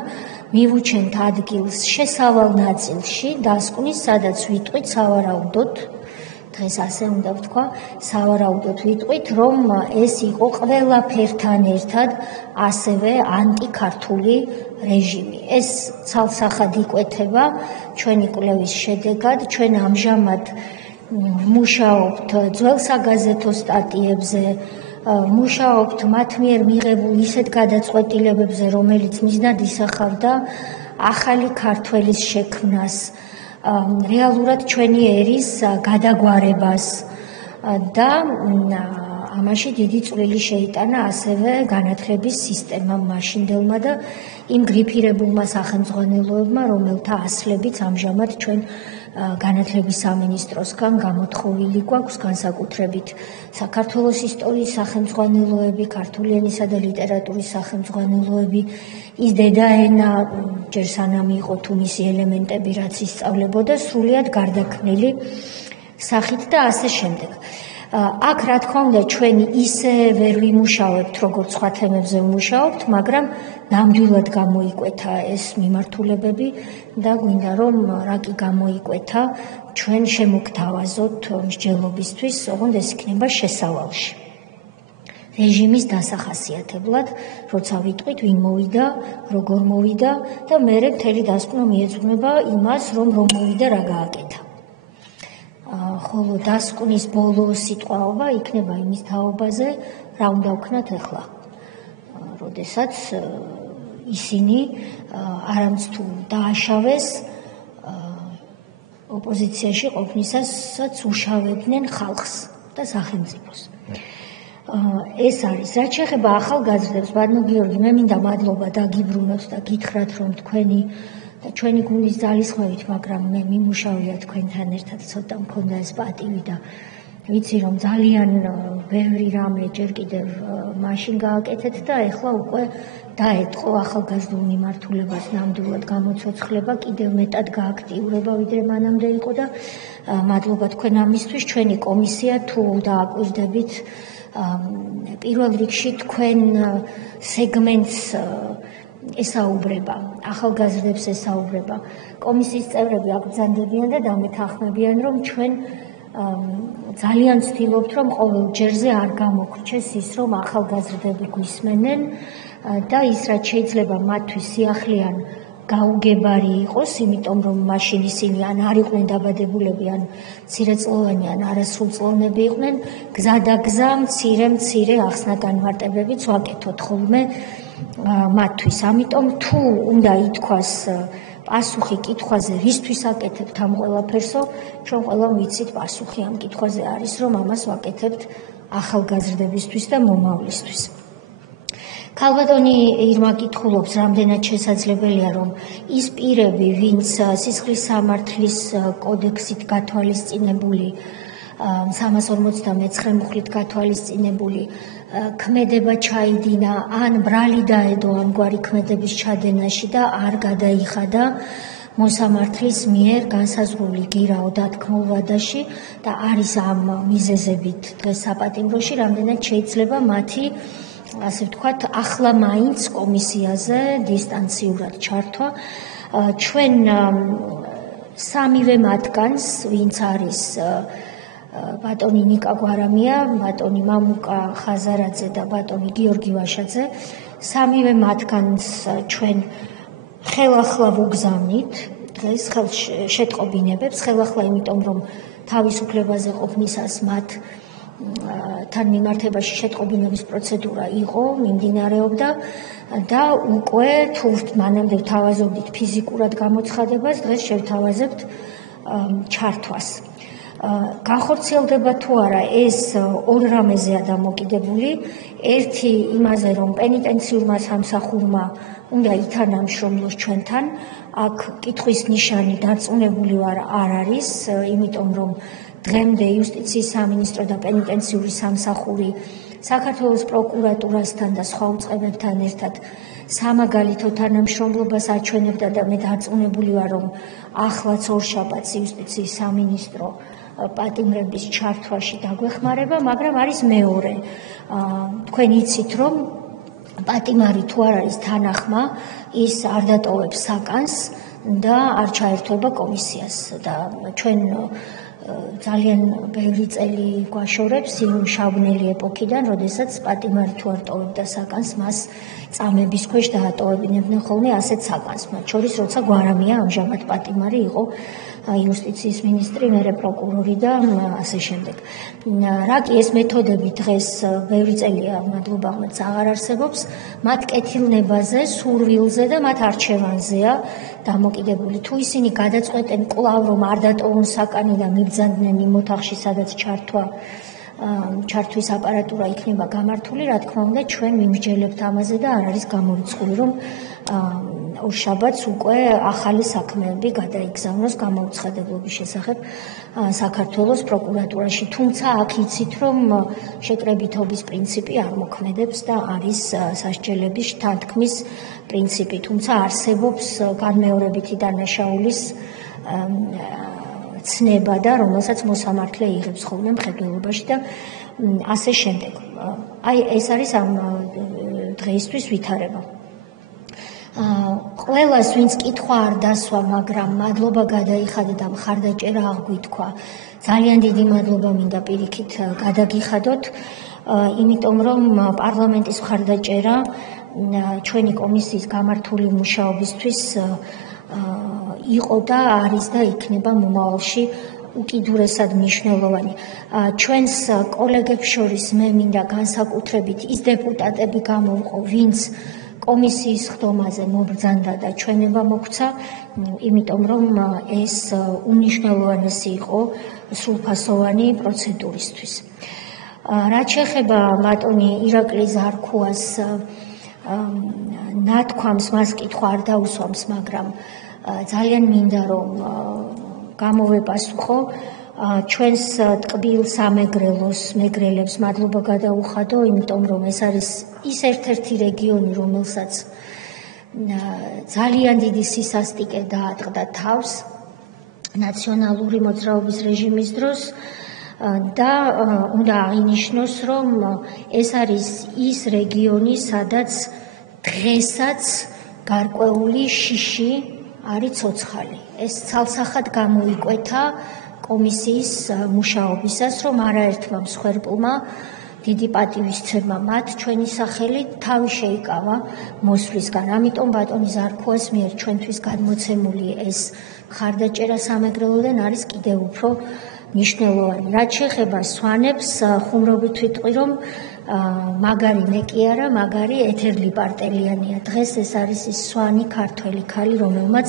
მივუჩენთ ადგილს შესავალ ნაწილში დასკვნის, სადაც ვიტყვით სავარაუდოდ, დღეს ასე უნდა ვთქვა, სავარაუდოდ ვიტყვით, რომ ეს იყო ყველაფერთან ერთად ასევე ანტიქართული რეჟიმი. ეს ცალსახად იკვეთება ჩვენი კვლევის შედეგად, ჩვენ ამჟამად მუშაობთ ძველ საგაზეთო სტატიებზე, მუშაობთ მათ მიერ მიღებულ ისეთ გადაწყვეტილებებზე, რომელიც მიზნად ისახავდა ახალი ქართველის შექმნას, რეალურად ჩვენი ერის გადაგვარებას და ამაში დიდი წვლილი შეიტანა ასევე განათლების სისტემამ მაშინდელმა და იმ გრიფირებულმა სახელმძღვანელოებმა, რომელთა ასლებიც ამჟამად ჩვენ განათლების სამინისტროსგან გამოთხოვილი გვაქვს, განსაკუთრებით საქართველოს ისტორიის სახელმძღვანელოები, ქართული ენისა და ლიტერატურის სახელმძღვანელოები, ის დედაენა, ჯერ სანამ იყო თუ მისი ელემენტები, რაც ისწავლებოდა, სრულიად გარდაქმნილი სახით და ასე შემდეგ. აქ რა თქმა უნდა ჩვენ ისე ვერ ვიმუშავებთ, როგორც სხვა თემებზე ვმუშაობთ, მაგრამ ნამდვილად გამოიკვეთა ეს მიმართულებები და გვინდა რომ რა კი გამოიკვეთა, ჩვენ შემოგთავაზოთ მსჯელობისთვის, ოღონდ ეს იქნება შესავალში. რეჟიმის დასახასიათებლად, როცა ვიტყვით, ვინ მოვიდა, როგორ მოვიდა და მერე მთელი დასკვნა მიეძღვნება იმას, რომ მოვიდა, რა გააკეთა. ხოლო დასკვნის ბოლო სიტყვაობა იქნება იმის თაობაზე, რა უნდა ვქნათ ახლა. როდესაც ისინი არამც თუ დააშავეს ოპოზიციაში ყოფნისასაც უშავებდნენ ხალხს და სახელმწიფოს. ეს არის, რაც შეეხება ახალგაზრდებს, ბატონო გიორგი, მე მინდა მადლობა დაგიბრუნოთ და გითხრათ, რომ თქვენი და ჩვენი გუნდის ძალისხმევით, მაგრამ მე მიმუშავია თქვენთან ერთად, ცოტა მქონდა ეს პატივი და ვიცი რომ ძალიან ბევრი რამე ჯერ კიდევ მაშინ გააკეთეთ და ეხლა უკვე დაეთყო ახალგაზრდულ მიმართულებას ნამდვილად გამოცოცხლება, კიდევ მეტად გააქტიურება ვიდრე მანამდე იყო და მადლობა თქვენ ამისთვის. ჩვენი კომისია თუ დააკვირდებით პირველ რიგში თქვენ სეგმენტს ესაუბრება, ახალგაზრდებს ესაუბრება. კომისიის წევრები აკრძანდებიან და დამეთანხმებიან, რომ ჩვენ ძალიან ვცდილობთ, რომ ყოველ ჯერზე არ გამოგრჩეს ის, რომ ახალგაზრდები გვისმენენ და ის რაც შეიძლება მათთვის სიახლეან გაუგებარი იყოს, იმიტომ რომ მაშინ ისინი ან არ იყვნენ დაბადებულები, ან მცირეწლოვანი, ან არასრულწლოვნები იყვნენ, გზადაგზა მცირე ახსნა განმარტებებიც ვაკეთოთ ხოლმე მათთვის. ამიტომ თუ უნდა ითქვას პასუხი კითხვაზე, რისთვის აკეთებთ ამ ყველაფერსო, ჩვენ ყველამ ვიცით პასუხი ამ კითხვაზე არის, რომ ამას ვაკეთებთ ახალგაზრდებისთვის და მომავლისთვის. ქალბატონი ირმა კითხულობს, რამდენად შესაძლებელია, რომ ის პირები, ვინც სისხლის სამართლის კოდექსით გათვალისწინებული 359 მუხლით გათვალისწინებული ქმედება ჩაიდინა, ან ბრალი დაედო ამგვარი ქმედების ჩადენაში და არ გადაიხადა მოსამართლის მიერ განსაზღვრული გირაო დათქმულ ვადაში და არის ამ მიზეზებით დღეს საპატიმროში, რამდენად შეიძლება მათი ასე ვთქვათ, ახლა მაინც კომისიაზე დისტანციურად ჩართვა. ჩვენ სამივე მათგანს, ვინც არის ბატონი ნიკა გვარამია, ბატონი მამუკა ხაზარაძე და ბატონი გიორგი ვაშაძე, სამივე მათგანს ჩვენ ხელახლა ვუგზავნით დღეს შეტყობინებებს, ხელახლა იმიტომ რომ თავისუფლებაზე ყოფნისას მათ თან მიმართებაში შეტყობინების პროცედურა იყო, მიმდინარეობდა და უკვე თუ მანამდე ვთავაზობდით ფიზიკურად გამოცხადებას, დღეს შევთავაზებთ ჩართვას. განხორციელდება თუ არა ეს ორ რამეზეა დამოკიდებული. ერთი იმაზე, რომ პენიტენციურმა სამსახურმა უნდა ითანამშრომლოს ჩვენთან, აქ კითხვის ნიშანი დარწმუნებული ვარ არ არის, იმიტომ რომ დღემდე იუსტიციის სამინისტრო და პენიტენციური სამსახური საქართველოს პროკურატურასთან და სხვა უწყებებთან ერთად სამაგალითო თანამშრომლობას აჩვენებდა და მე დარწმუნებული ვარ, რომ ახლაც ორშაბათს იუსტიციის სამინისტრო პატიმრების ჩართვაში დაგვეხმარება, მაგრამ არის მეორე. თქვენ იცით, რომ პატიმარი თუ არ არის თანახმა, ის არ დატოვებს საკანს და არ ჩაერთვება კომისიას და ჩვენ ძალიან ბევრი წელი გვაშორებს იმ შავნელი ეპოქიდან, როდესაც პატიმარი თუ არ ტოვებდა საკანს, მას წამების ქვეშ დაატოვებინებდნენ ხოლმე ასეთ საკანს. მათ შორის, როცა გვარამია ამჟამად პატიმარი იყო იუსტიციის მინისტრი, მერე პროკურორი და ასე შემდეგ. რა კი ეს მეთოდები დღეს ბევრი წელია, მადლობა ღმერთს, აღარ არსებობს, მათ კეთილნებაზე, სურვილზე და მათ არჩევანზეა დამოკიდებული. თუ ისინი გადაწყვეტენ კვლავ რომ არ დატოვონ საკანი და მიბრძანდნენ იმ ოთახში, სადაც ჩართვის აპარატურა იქნება გამართული, რა თქმა უნდა, ჩვენ მიმსჯელებთ ამაზე და არ არის გამორიცხული, რომ ორშაბათს უკვე ახალი საქმეები გადაიგზავნოს გამოუცხადებლობის შესახებ საქართველოს პროკურატურაში. თუმცა აქ იცით, რომ შეკრებითობის პრინციპი არ მოქმედებს და არის სასჯელების თანთქმის პრინციპი. თუმცა არსებობს განმეორებითი დანაშაულის ცნება და რომელსაც მოსამართლე იღებს ხოლმე მხედველობაში და ასე შემდეგ. აი ეს არის ამ დღეისთვის ვითარება. ყველას ვინც კითხვა არ დასვა, მაგრამ მადლობა გადაიხადა და მხარდაჭერა აღგვითქვა. ძალიან დიდი მადლობა მინდა პირიქით გადაგიხადოთ, იმიტომ რომ პარლამენტის მხარდაჭერა ჩვენი კომისიის გამართული მუშაობისთვის იყო და არის და იქნება მომავალში უკიდურესად მნიშვნელოვანი. ჩვენს კოლეგებს შორის მე მინდა განსაკუთრებით ის დეპუტატები გამოვყო, ვინც კომისიის ხდომაზე მობრძანდა და ჩვენება მოგვცა, იმიტომ რომ ეს უნიშნელოვანესი იყო სრულფასოვანი პროცედურისთვის. რაც შეეხება ბატონი ირაკლი ზარქუას ნათქვამს, მას კითხვა არ დაუსვამს, მაგრამ ძალიან მინდა რომ გამოვეპასუხო. ჩვენს ტკბილ სამეგრელოს მეგრელებს მადლობა გადაუხადო, იმიტომ რომ ეს არის ის ერთ-ერთი რეგიონი, რომელსაც ძალიან დიდი სისასტიკე დაატყდა თავს ნაციონალური მოძრაობის რეჟიმის დროს და უნდა აღინიშნოს, რომ ეს არის ის რეგიონი, სადაც დღესაც გარკვეული შიში არის ცოცხალი. ეს ცალსახად გამოიკვეთა კომისიის მუშაობისას, რომ არაერთმა მსხვერპლმა დიდი პატივისცემა მათ ჩვენი სახელით თავი შეიკავა მოსვლისგან. ამიტომ ბატონი ზარქოას მიერ ჩვენთვის გადმოცემული ეს მხარდაჭერა სამეგრელოდან არის კიდევ უფრო მნიშვნელოვანი. რაც შეეხება სვანებს, ხუმრობით ვიტყვი, რომ მაგარი მე კი არა, მაგარი ეთერლი პარტელიანია. დღეს ეს არის ის სვანი ქართველი ქალი, რომელმაც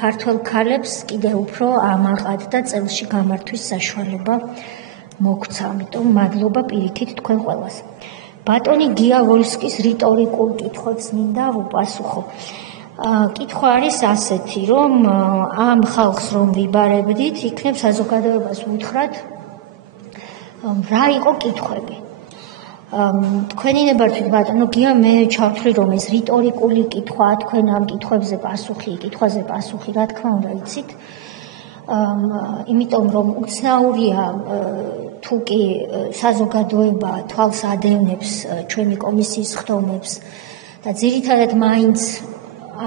ქართველ ქალებს კიდევ უფრო ამაყად და წელში გამართვის საშუალება მოგცა. ამიტომ მადლობა პირიქით თქვენ ყველას. ბატონი გიავოლსკის რიტორიკულ კითხვებს მინდა ვუპასუხო. კითხვა არის ასეთი, რომ ამ ხალხს რომ ვიბარებდით, იქნებ საზოგადოებას ვუთხრათ, რა იყო კითხვები. თქვენი ნებართვით ბატონო გია მე ჩავთვლი რომ ეს რიტორიკული კითხვა თქვენ ამ კითხვებზე პასუხი რა თქმა უნდა იცით იმიტომ რომ უცნაურია თუ კი საზოგადოება თვალს ადევნებს ჩვენი კომისიის ხდომებს და ძირითადად მაინც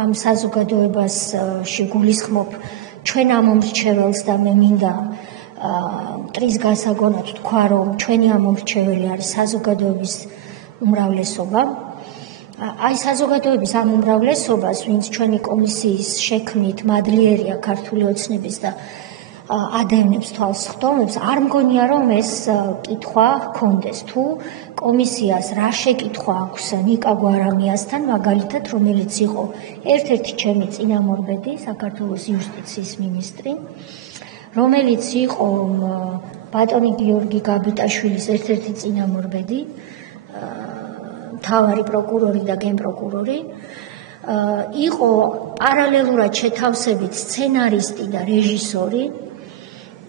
ამ საზოგადოებას შეგულისხმობ ჩვენ ამ მომრჩეველს და მე მინდა მტრის გასაგონად თქვა, რომ ჩვენი ამომრჩეველი არის საზოგადოების უმრავლესობა. აი საზოგადოების ამ უმრავლესობას, ვინც ჩვენი კომისიის შექმნით მადლიერია ქართული ოცნების და ადევნებს თვალს ხდომებს, არ მგონია, რომ ეს კითხვა ჰქონდეს. თუ კომისიას რა შეკითხვა აქვს ნიკა გვარამიასთან, მაგალითად, რომელიც იყო ერთ-ერთი ჩემი წინამორბედი, საქართველოს იუსტიციის მინისტრი, რომელიც იყო ბატონი გიორგი გაბიტაშვილის ერთ-ერთი წინამორბედი, მთავარი პროკურორი და გენპროკურორი, იყო პარალელურად შეთავსებით სცენარისტი და რეჟისორი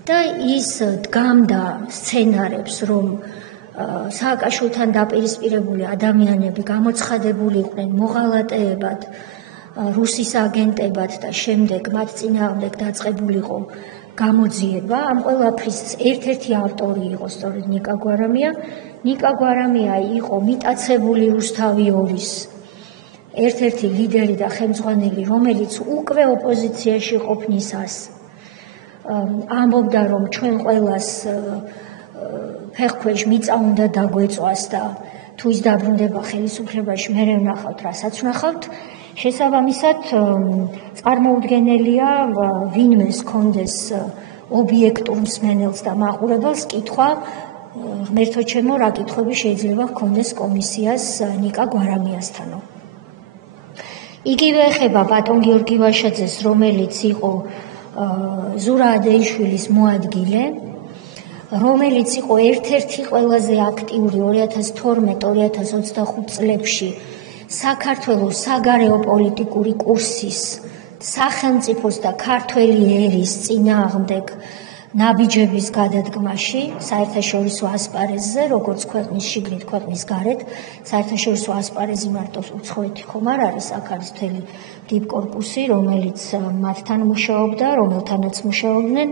და ის დგამდა სცენარებს, რომ სააკაშვილთან დაპირისპირებული ადამიანები გამოცხადებული იყვნენ მოღალატეებად, რუსის აგენტებად და შემდეგ მათ წინააღმდეგ დაწყებულიყო გამოძიება. ამ ყველაფრის ერთ-ერთი ავტორი იყო სწორედ ნიკა გვარამია. ნიკა გვარამია იყო მიტაცებული რუსთავი ორის ერთ-ერთი ლიდერი და ხელმძღვანელი, რომელიც უკვე ოპოზიციაში ყოფნისას ამბობდა, რომ ჩვენ ყველას ფეხქვეშ მიწა უნდა დაგვეწვას და თუ ის დაბრუნდება ხელისუფლებაში, მე ვნახავთ, რასაც ვნახავთ. შესაბამისად, წარმოუდგენელია ვინმეს ჰქონდეს ობიექტურ მსმენელს და მაყურებელს კითხვა, ღმერთო ჩემო, რა კითხვები შეიძლება ჰქონდეს კომისიას ნიკა გვარამიასთანო. იგივე ეხება ბატონ გიორგი ვაშაძეს, რომელიც იყო ზურა ადეიშვილის მოადგილე, რომელიც იყო ერთ-ერთი ყველაზე აქტიური 2012-2025 წლებში საქართველოს საგარეო პოლიტიკური კურსის სახელმწიფოს და ქართველი ერის წინააღმდეგ ნაბიჯების გადადგმაში, საერთაშორისო ასპარეზზე, როგორც ქვეყნის შიგნით, ქვეყნის გარეთ, საერთაშორისო ასპარეზი მარტო უცხოეთი ხომ არ არის, აქ არის მთელი დიპკორპუსი, რომელიც მათთან მუშაობდა, რომელთანაც მუშაობდნენ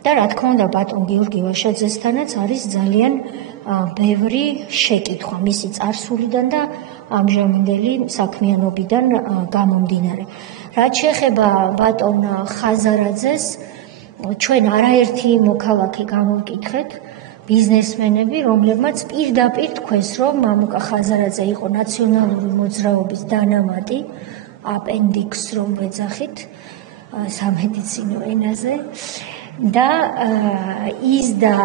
და რა თქმა უნდა ბატონ გიორგი ვაშაძესთანაც არის ძალიან ბევრი შეკითხვა მისი წარსულიდან და ამჟამინდელი საქმიანობიდან გამომდინარე. რაც შეეხება ბატონ ხაზარაძეს, ჩვენ არაერთი მოქალაქე გამოვკითხეთ, ბიზნესმენები, რომლებმაც პირდაპირ თქვეს, რომ მამუკა ხაზარაძე იყო ნაციონალური მოძრაობის დანამატი, აპენდიქსს რომ ვეძახით სამედიცინო ენაზე და ის და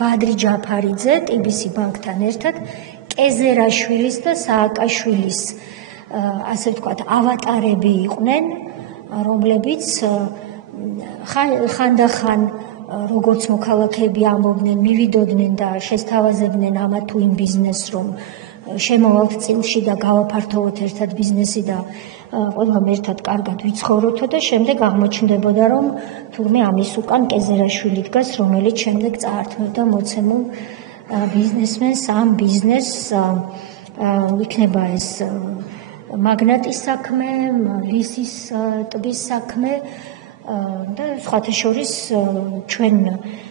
ბადრი ჯაფარიძე ტიბისი ბანკთან ერთად კეზერაშვილის და სააკაშვილის ასე ვთქვათ ავატარები იყვნენ, რომლებიც ხანდახან როგორც მოქალაქეები ამბობდნენ, მივიდოდნენ და შესთავაზებდნენ ამა თუ იმ ბიზნესს, რომ შემოვალთ წილში და გავაფართოვოთ ერთად ბიზნესი და ყველამ ერთად კარგად ვიცხოვროთო და შემდეგ აღმოჩნდებოდა, რომ თურმე ამის უკან კეზერაშვილი დგას, რომელიც შემდეგ წაართმევდა მოცემულ ბიზნესმენს ამ ბიზნესს იქნება ეს მაგნატის საქმე, ლისის ტბის საქმე და სხვათა შორის ჩვენ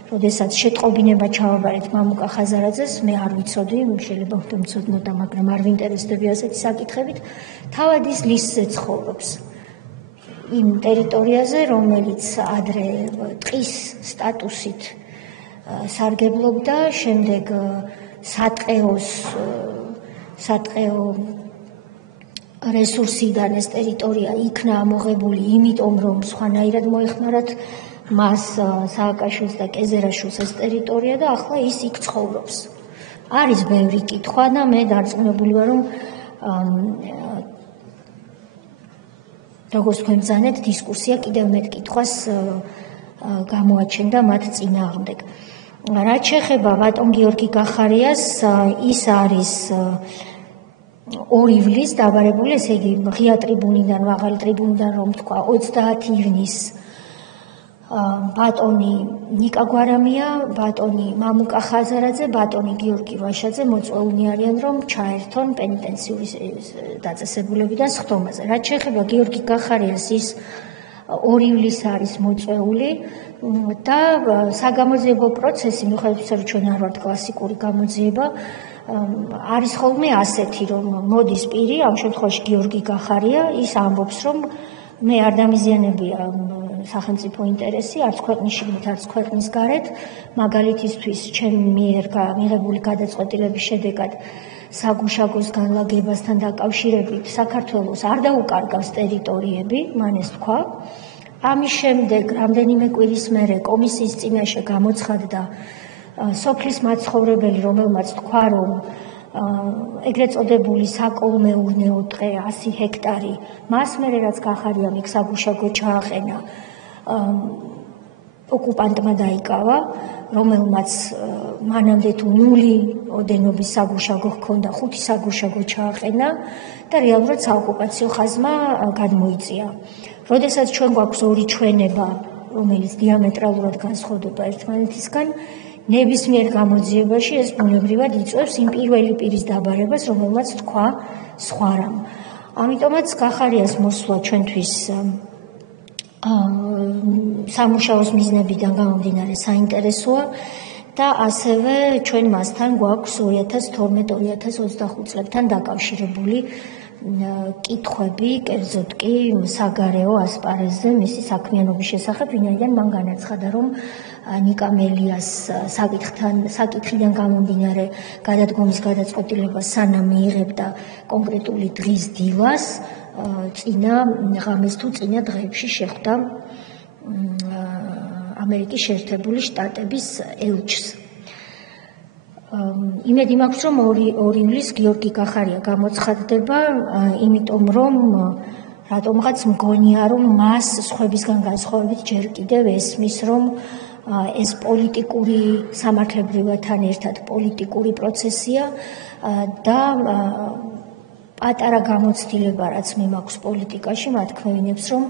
როდესაც შეტყობინება ჩავაბარეთ მამუკა ხაზარაძეს, მე არ ვიცოდი, შეიძლება ვთქვი, მაგრამ არ ვინტერესდები ასეთი საკითხებით, თავად ის ლისზე ცხოვრობს. იმ ტერიტორიაზე, რომელიც ადრე ტყის სტატუსით სარგებლობდა, შემდეგ სატყეო რესურსიდან ეს ტერიტორია იქნა ამოღებული, იმიტომ რომ სხვანაირად მოეხმარათ მას სააკაშვილს და კეზერაშვილს ეს ტერიტორია და ახლა ის იქ ცხოვრობს. არის ბევრი კითხვა და მე დარწმუნებული ვარ, რომ როგორც თქვენ ბრძანეთ, დისკუსია კიდევ მეტ კითხვას გამოაჩენდა მათ წინააღმდეგ. რაც შეეხება ბატონ გიორგი გახარიას, ის არის 2 ივლის დაბარებული, ესე იგი ღია ტრიბუნიდან, მაღალი ტრიბუნიდან რომ თქვა 30 ივნის ბატონი ნიკა გვარამია, ბატონი მამუკა ხაზარაძე, ბატონი გიორგი ვაშაძე მოწვეულნი არიან, რომ ჩაერთონ პენიტენციური დაწესებულებიდან სხდომაზე. რაც შეეხება გიორგი გახარიას, ის 2 ივლის არის მოწვეული და საგამოძიებო პროცესი, მიუხედავად იმისა, რომ ჩვენ არ ვართ კლასიკური გამოძიება, არის ხოლმე ასეთი, რომ მოდის პირი, ამ შემთხვევაში გიორგი გახარია, ის ამბობს, რომ მე არ დამიზიანებია სახელმწიფო ინტერესი, არც ქვეყნის შიგნით, არც ქვეყნის გარეთ, მაგალითისთვის ჩემი მიერ მიღებული გადაწყვეტილების შედეგად საგუშაგოს განლაგებასთან დაკავშირებით საქართველოს არ დაუკარგავს ტერიტორიები, მან ეს თქვა. ამის შემდეგ რამდენიმე კვირის მერე კომისიის წინაშე გამოცხადდა სოფლის მაცხოვრებელი, რომელმაც თქვა, რომ ეგრეთ წოდებული საკოლმეურნეო ტყე 100 ჰექტარი, მას მერე რაც გახარიამ იქ საგუშაგო ჩააყენა, ოკუპანტმა დაიკავა, რომელმაც მანამდე თუ 0 ოდენობის საგუშაგო ჰქონდა, 5 საგუშაგო ჩააყენა და რეალურად საოკუპაციო ხაზმა გადმოიწია. როდესაც ჩვენ გვაქვს 2 ჩვენება, რომელიც დიამეტრალურად განსხვავდება ერთმანეთისგან, ნებისმიერ გამოძიებაში ეს ბუნებრივად იწვევს იმ პირველი პირის დაბარებას, რომელმაც თქვა სხვა რამ. ამიტომაც გახარიას მოსვლა ჩვენთვის სამუშაოს მიზნებიდან გამომდინარე საინტერესოა და ასევე ჩვენ მასთან გვაქვს 2012-2025 წლებთან დაკავშირებული კითხვები, კერძოდ კი საგარეო ასპარეზზე მისი საქმიანობის შესახებ, ვინაიდან მან განაცხადა, რომ ნიკა მელიას საკითხიდან გამომდინარე გადადგომის გადაწყვეტილება სანამ მიიღებდა კონკრეტული დღის დილას, წინა ღამეს თუ წინა დღეებში შეხვდა ამერიკის შეერთებული შტატების ელჩს. იმედი მაქვს, რომ 2 ივლის გიორგი გახარია გამოცხადდება, იმიტომ რომ რატომღაც მგონია, რომ მას სხვებისგან განსხვავებით ჯერ კიდევ ესმის, რომ ეს პოლიტიკური სამართლებრივთან ერთად პოლიტიკური პროცესია და პატარა გამოცდილება, რაც მე მაქვს პოლიტიკაში, მათქმევინებს, რომ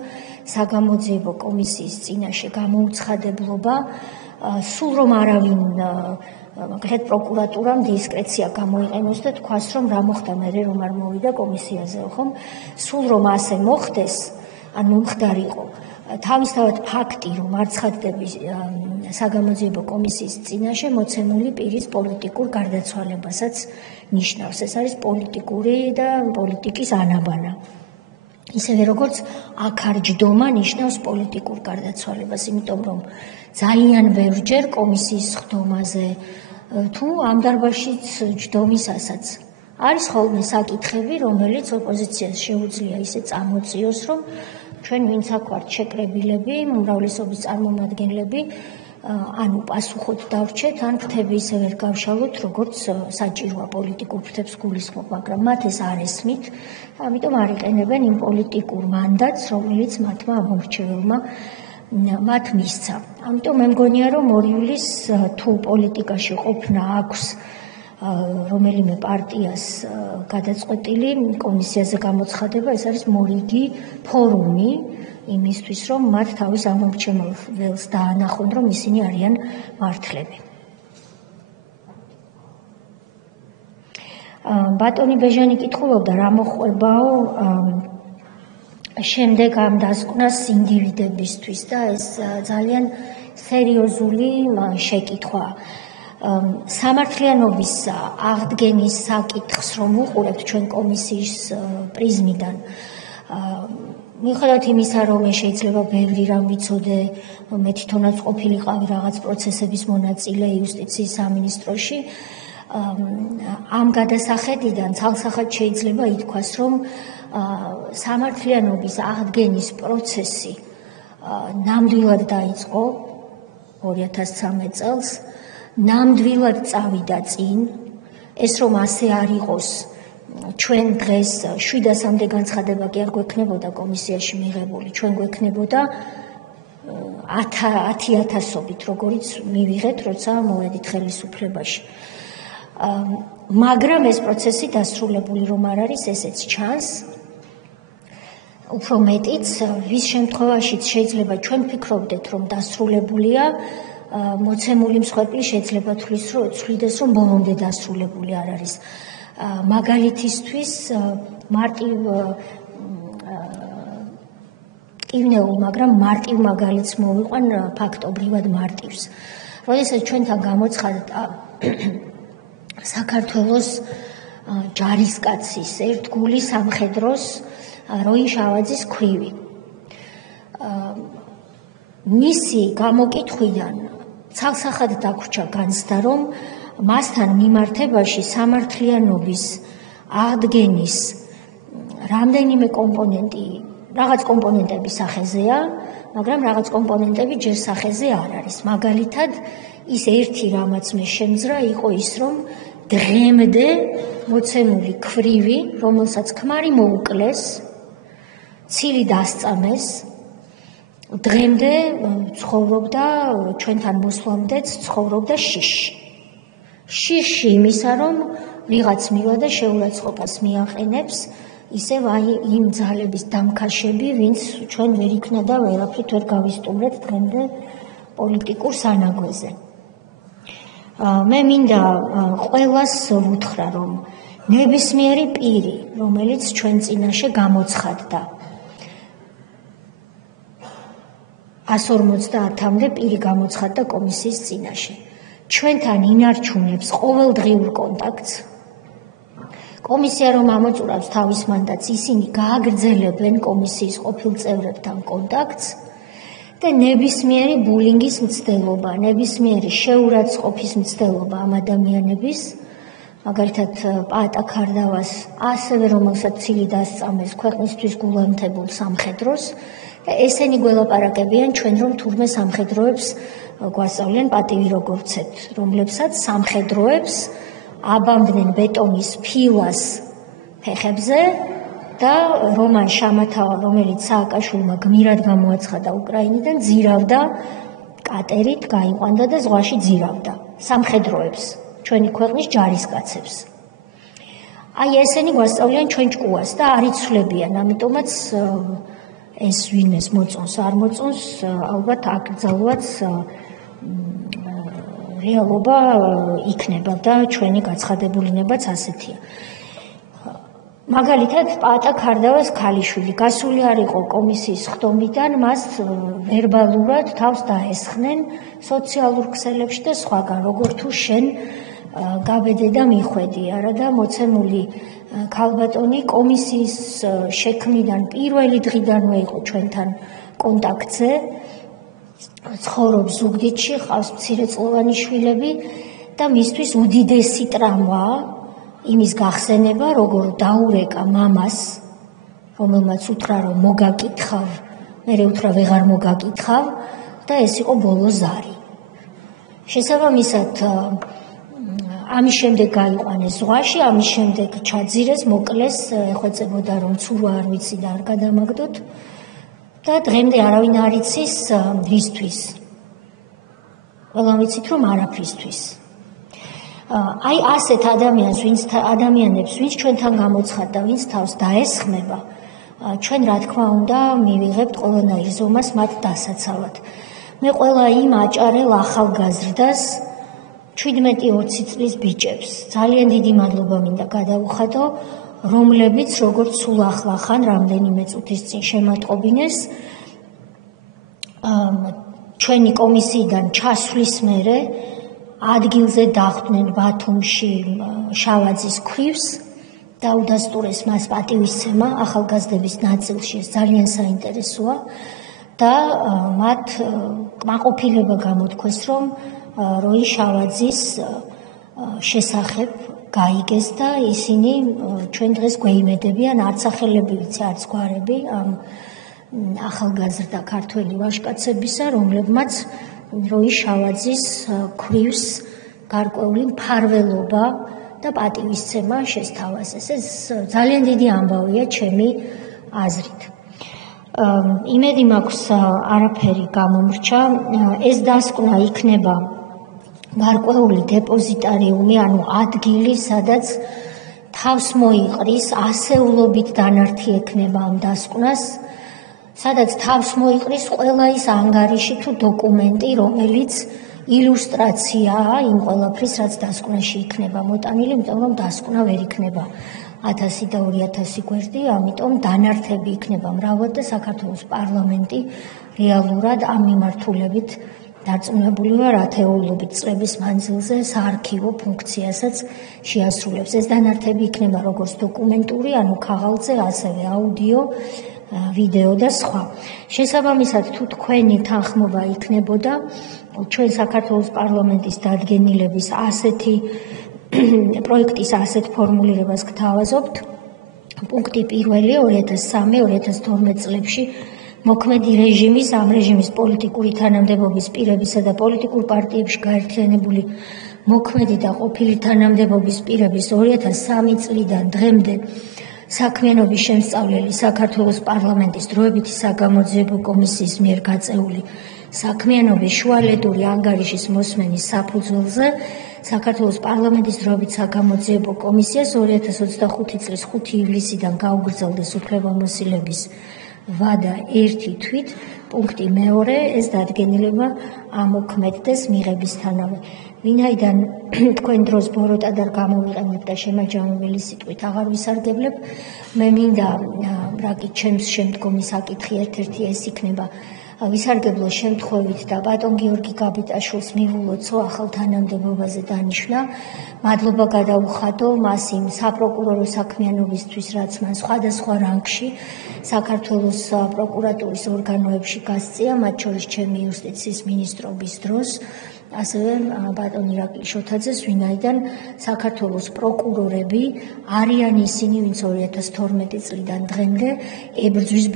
საგამოძიებო კომისიის წინაშე გამოუცხადებლობა, სულ რომ არავინ მაგალითად პროკურატურამ დისკრეცია გამოიყენოს და თქვას, რომ რა მოხდა მერე რომ არ მოვიდა კომისიაზე, ხომ? სულ რომ ასე მოხდეს, ან მომხდარიყო. თავისთავად ფაქტი, რომ არ ცხადდები საგამოძიებო კომისიის წინაშე მოცემული პირის პოლიტიკურ გარდაცვალებასაც ნიშნავს. ეს არის პოლიტიკური და პოლიტიკის ანაბანა. ისევე როგორც აქარჯდომა ნიშნავს პოლიტიკურ გარდაცვალებას, იმიტომ რომ ძალიან ბევრჯერ კომისიის სხდომაზე თუ ამ დარბაზშიც ჯდომისასაც არის ხოლმე საკითხები, რომელიც ოპოზიციას შეუძლია ისე წამოწიოს, რომ ჩვენ ვინც აქ ვართ შეკრებილები, უმრავლესობის წარმომადგენლები, ანუ პასუხოთ დავრჩეთ, ან ფრთები ისე ვერ გავშალოთ, როგორც საჭიროა პოლიტიკურ ფრთებს გულისხმობ, მაგრამ მათ ეს არ ესმით, ამიტომ არ იყენებენ იმ პოლიტიკურ მანდატს, რომელიც მათმა ამორჩეველმა მათ მისცა. ამიტომ მე მგონია, რომ 2 ივლის თუ პოლიტიკაში ყოფნა აქვს რომელიმე პარტიას გადაწყვეტილი კომისიაზე გამოცხადება, ეს არის მორიგი ფორუმი იმისთვის, რომ მათ თავის ამომრჩეველს დაანახონ, რომ ისინი არიან მართლები. ბატონი ბეჟანი კითხულობდა, რა მოხდებაო შემდეგ ამ დასკვნას ინდივიდებისთვის და ეს ძალიან სერიოზული შეკითხვაა. სამართლიანობის აღდგენის საკითხს რომ უყურებთ ჩვენ კომისიის პრიზმიდან, მიუხედავად იმისა, რომ შეიძლება ბევრი რამ ვიცოდე, მე თვითონაც ყოფილიყავი რაღაც პროცესების მონაწილე იუსტიციის სამინისტროში, ამ გადასახედიდან ცალსახად შეიძლება ითქვას, რომ სამართლიანობის აღდგენის პროცესი ნამდვილად დაიწყო 2013 წელს, ნამდვილად წავიდა წინ, ეს რომ ასე არ იყოს, ჩვენ დღეს 700-მდე განცხადება კი არ გვექნებოდა კომისიაში მიღებული, ჩვენ გვექნებოდა 10,000-ობით, როგორიც მივიღეთ, როცა მოვედით ხელისუფლებაში. მაგრამ ეს პროცესი დასრულებული რომ არ არის, ესეც ჩანს. უფრო მეტიც, ვის შემთხვევაშიც შეიძლება ჩვენ ვფიქრობდეთ, რომ დასრულებულია, მოცემული მსხვერპლი შეიძლება თვლიდეს, რომ ბოლომდე დასრულებული არ არის. მაგალითისთვის მარტივ, მაგრამ მარტივ მაგალითს მოვიყვან ფაქტობრივად მარტივს. როდესაც ჩვენთან გამოცხადდა საქართველოს ჯარისკაცის ერთგული სამხედროს როინ შავაძის ქვრივი. მისი გამოკითხვიდან ცალსახად დაგვრჩა განცდა, რომ მასთან მიმართებაში სამართლიანობის აღდგენის რამდენიმე კომპონენტი, რაღაც კომპონენტების სახეზეა, მაგრამ რაღაც კომპონენტები ჯერ სახეზე არ არის. მაგალითად, ის ერთი რამაც მე შემძრა იყო ის, რომ დღემდე მოცემული ქვრივი, რომელსაც ქმარი მოუკლეს, ცილი დასწამეს, დღემდე ცხოვრობდა, ჩვენთან მოსვლამდეც ცხოვრობდა შიში. შიში იმისა, რომ ვიღაც მივა და შეურაცხყოფას მიაყენებს, ისევ იმ ძალების დამქაშები, ვინც ჩვენ ვერ იქნა და ვერაფრით ვერ გავისტუმრეთ დღემდე პოლიტიკურ სანაგვეზე. მე მინდა ყველას ვუთხრა, რომ ნებისმიერი პირი, რომელიც ჩვენ წინაშე გამოცხადდა, 150-მდე პირი გამოცხადდა კომისიის წინაშე. ჩვენთან ინარჩუნებს ყოველდღიურ კონტაქტს. კომისია რომ ამოწურავს თავის მანდატს, ისინი გააგრძელებენ კომისიის ყოფილ წევრებთან კონტაქტს და ნებისმიერი ბულინგის მცდელობა, ნებისმიერი შეურაცხყოფის მცდელობა ამ ადამიანების, მაგალითად პაატა ქარდავას, ასევე რომელსაც ცილი დასწამეს ქვეყნისთვის გულანთებულ სამხედროს და ესენი გველაპარაკებიან ჩვენ რომ თურმე სამხედროებს გვასწავლიან პატივი როგორცეთ, რომლებსაც სამხედროებს აბამდნენ ბეტონის ფილას ფეხებზე და რომან შამათავა, რომელიც სააკაშვილმა გმირად გამოაცხადა უკრაინიდან, ძირავდა კატერით, გაიყვანდა და ზღვაში ძირავდა სამხედროებს, ჩვენი ქვეყნის ჯარისკაცებს. აი ესენი გვასწავლიან ჩვენ ჭკუას და არ იცვლებიან, ამიტომაც ეს ვინმეს მოწონს, არ მოწონს, ალბათ აკრძალვაც რეალობა იქნება და ჩვენი გაცხადებულინებაც ასეთია. მაგალითად, პაატა ქარდავას ქალიშვილი გასული არ იყო კომისიის ხდომიდან, მას ვერბალურად თავს დაესხნენ სოციალურ ქსელებში და სხვაგან, როგორ თუ შენ გაბედე და მიხვედი, არა და მოცემული ქალბატონი კომისიის შექმნიდან პირველი დღიდანვე იყო ჩვენთან კონტაქტზე, ცხოვრობს ზუგდიდში, ჰყავს მცირეწლოვანი შვილები და მისთვის უდიდესი ტრამვაა იმის გახსენება, როგორ დაურეკა მამას, რომელმაც უთხრა, რომ მოგაკითხავ, მერე უთხრა ვეღარ მოგაკითხავ და ეს იყო ბოლო ზარი. შესაბამისად, ამის შემდეგ გაიყვანეს ზღვაში, ამის შემდეგ ჩაძირეს, მოკლეს, ეხვეწებოდა რომ ცურვა არ ვიცი და არ გადამაგდოთ და დღემდე არავინ არ იცის რისთვის. ყველამ ვიცით რომ არაფრისთვის. აი ასეთ ადამიანებს, ვინც ჩვენთან გამოცხადდა, ვინც თავს დაესხმება, ჩვენ რა თქმა უნდა მივიღებთ ყველანაირ ზომას მათ დასაცავად. მე ყველა იმ აჭარელ ახალგაზრდას 17-20 წლის ბიჭებს ძალიან დიდი მადლობა მინდა გადავუხადო, რომლებიც როგორც სულ ახლა ხან რამდენიმე წუთის წინ შემატყობინეს ჩვენი კომისიიდან ჩასვლის მერე ადგილზე დახვდნენ ბათუმში შავაძის ქვრივს და უდასტურეს მას პატივისცემა ახალგაზრდების ნაწილში, ეს ძალიან საინტერესოა და მათ კმაყოფილება გამოთქვეს, რომ როი შავაძის შესახებ გაიგეს და ისინი ჩვენ დღეს გვეიმედებიან არც სახელები ვიცი, არც გვარები ამ ახალგაზრდა ქართველი ვაჟკაცებისა, რომლებმაც როი შავაძის ქვრივს გარკვეული მფარველობა და პატივისცემა შესთავაზეს. ეს ძალიან დიდი ამბავია ჩემი აზრით. იმედი მაქვს არაფერი გამომრჩა, ეს დასკვნა იქნება გარკვეული დეპოზიტარიუმი, ანუ ადგილი, სადაც თავს მოიყრის, ასეულობით დანართი ექნება ამ დასკვნას, სადაც თავს მოიყრის ყველა ის ანგარიში თუ დოკუმენტი, რომელიც ილუსტრაციაა იმ ყველაფრის, რაც დასკვნაში იქნება მოტანილი, იმიტომ რომ დასკვნა ვერ იქნება 1000 და 2000 გვერდი, ამიტომ დანართები იქნება მრავლად და საქართველოს პარლამენტი რეალურად ამ მიმართულებით დარწმუნებული ვარ, ათეულობით წლების მანძილზე საარქივო ფუნქციასაც შეასრულებს. ეს დანართები იქნება როგორც დოკუმენტური, ანუ ქაღალდზე, ასევე აუდიო, ვიდეო და სხვა. შესაბამისად, თუ თქვენი თანხმობა იქნებოდა ჩვენ საქართველოს პარლამენტის დადგენილების ასეთი პროექტის ასეთ ფორმულირებას გთავაზობთ. პუნქტი პირველი 2003-2012 წლებში მოქმედი რეჟიმის, ამ რეჟიმის პოლიტიკური თანამდებობის პირებისა და პოლიტიკურ პარტიებში გაერთიანებული მოქმედი და ყოფილი თანამდებობის პირების 2003 წლიდან დღემდე საქმიანობის შემსწავლელი საქართველოს პარლამენტის დროებითი საგამოძიებო კომისიის მიერ გაწეული საქმიანობის შუალედური ანგარიშის მოსმენის საფუძველზე საქართველოს პარლამენტის დროებით საგამოძიებო კომისიას 2025 წლის 5 ივლისიდან გაუგრძელდეს უფლებამოსილების ვადა 1 თვით, პუნქტი მეორე, ეს დადგენილება ამოქმედდეს მიღებისთანავე. ვინაიდან თქვენ დროს ბოროტად არ გამოვიყენებ და შემაჯამებელი სიტყვით აღარ ვისარგებლებ, მე მინდა რაკი ჩემს შემდგომი საკითხი ერთ-ერთი ეს იქნება ვისარგებლო შემთხვევით და ბატონ გიორგი გაბიტაშვილს მივულოცო ახალ თანამდებობაზე დანიშნა. მადლობა გადაუხადო მას იმ საპროკურორო საქმიანობისთვის, რაც მან სხვადასხვა რანგში საქართველოს პროკურატურის ორგანოებში გასწია, მათ შორის ჩემი იუსტიციის მინისტრობის დროს, ასევე ბატონ ირაკლი შოთაძეს, ვინაიდან საქართველოს პროკურორები არიან ისინი, ვინც 2012 წლიდან დღემდე ებრძვის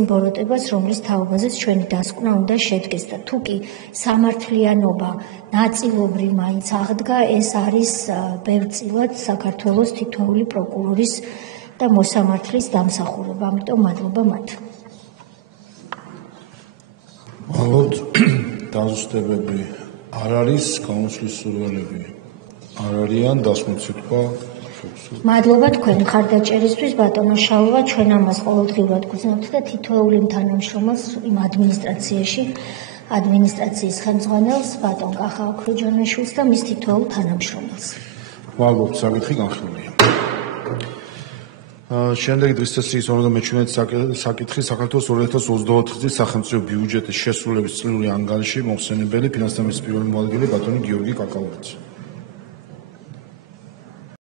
იმ ბოროტებას, რომლის თაობაზეც ჩვენი დასკვნა უნდა შედგეს და თუ კი სამართლიანობა ნაწილობრივ მაინც აღდგა, ეს არის ბევრწილად საქართველოს თითოეული პროკურორის და მოსამართლის დამსახურება. ამიტომ მადლობა მათ. მადლობთ. დაზუსტებები არ არის, გამოსვლის სურვილები არ არიან, დასმულ სიტყვა. მადლობა თქვენ მხარდაჭერისთვის, ბატონო შალვა, ჩვენ ამას ყოველდღიურად გვგზავნებთ და თითოეული თანამშრომელს იმ ადმინისტრაციის ხელმძღვანელს, ბატონ კახა ოქროჯანაშვილს და მის თითოეულ თანამშრომელს. მადლობთ, საკითხი განხილულია. შემდეგი დღის სესიის 51 საკითხი საქართველოს 2024 წლის სახელმწიფო ბიუჯეტის შესრულების წლიური ანგარიში, მოხსენებელი ფინანსთა მინისტრის პირველი მოადგილე ბატონი გიორგი კაკალოვიძე.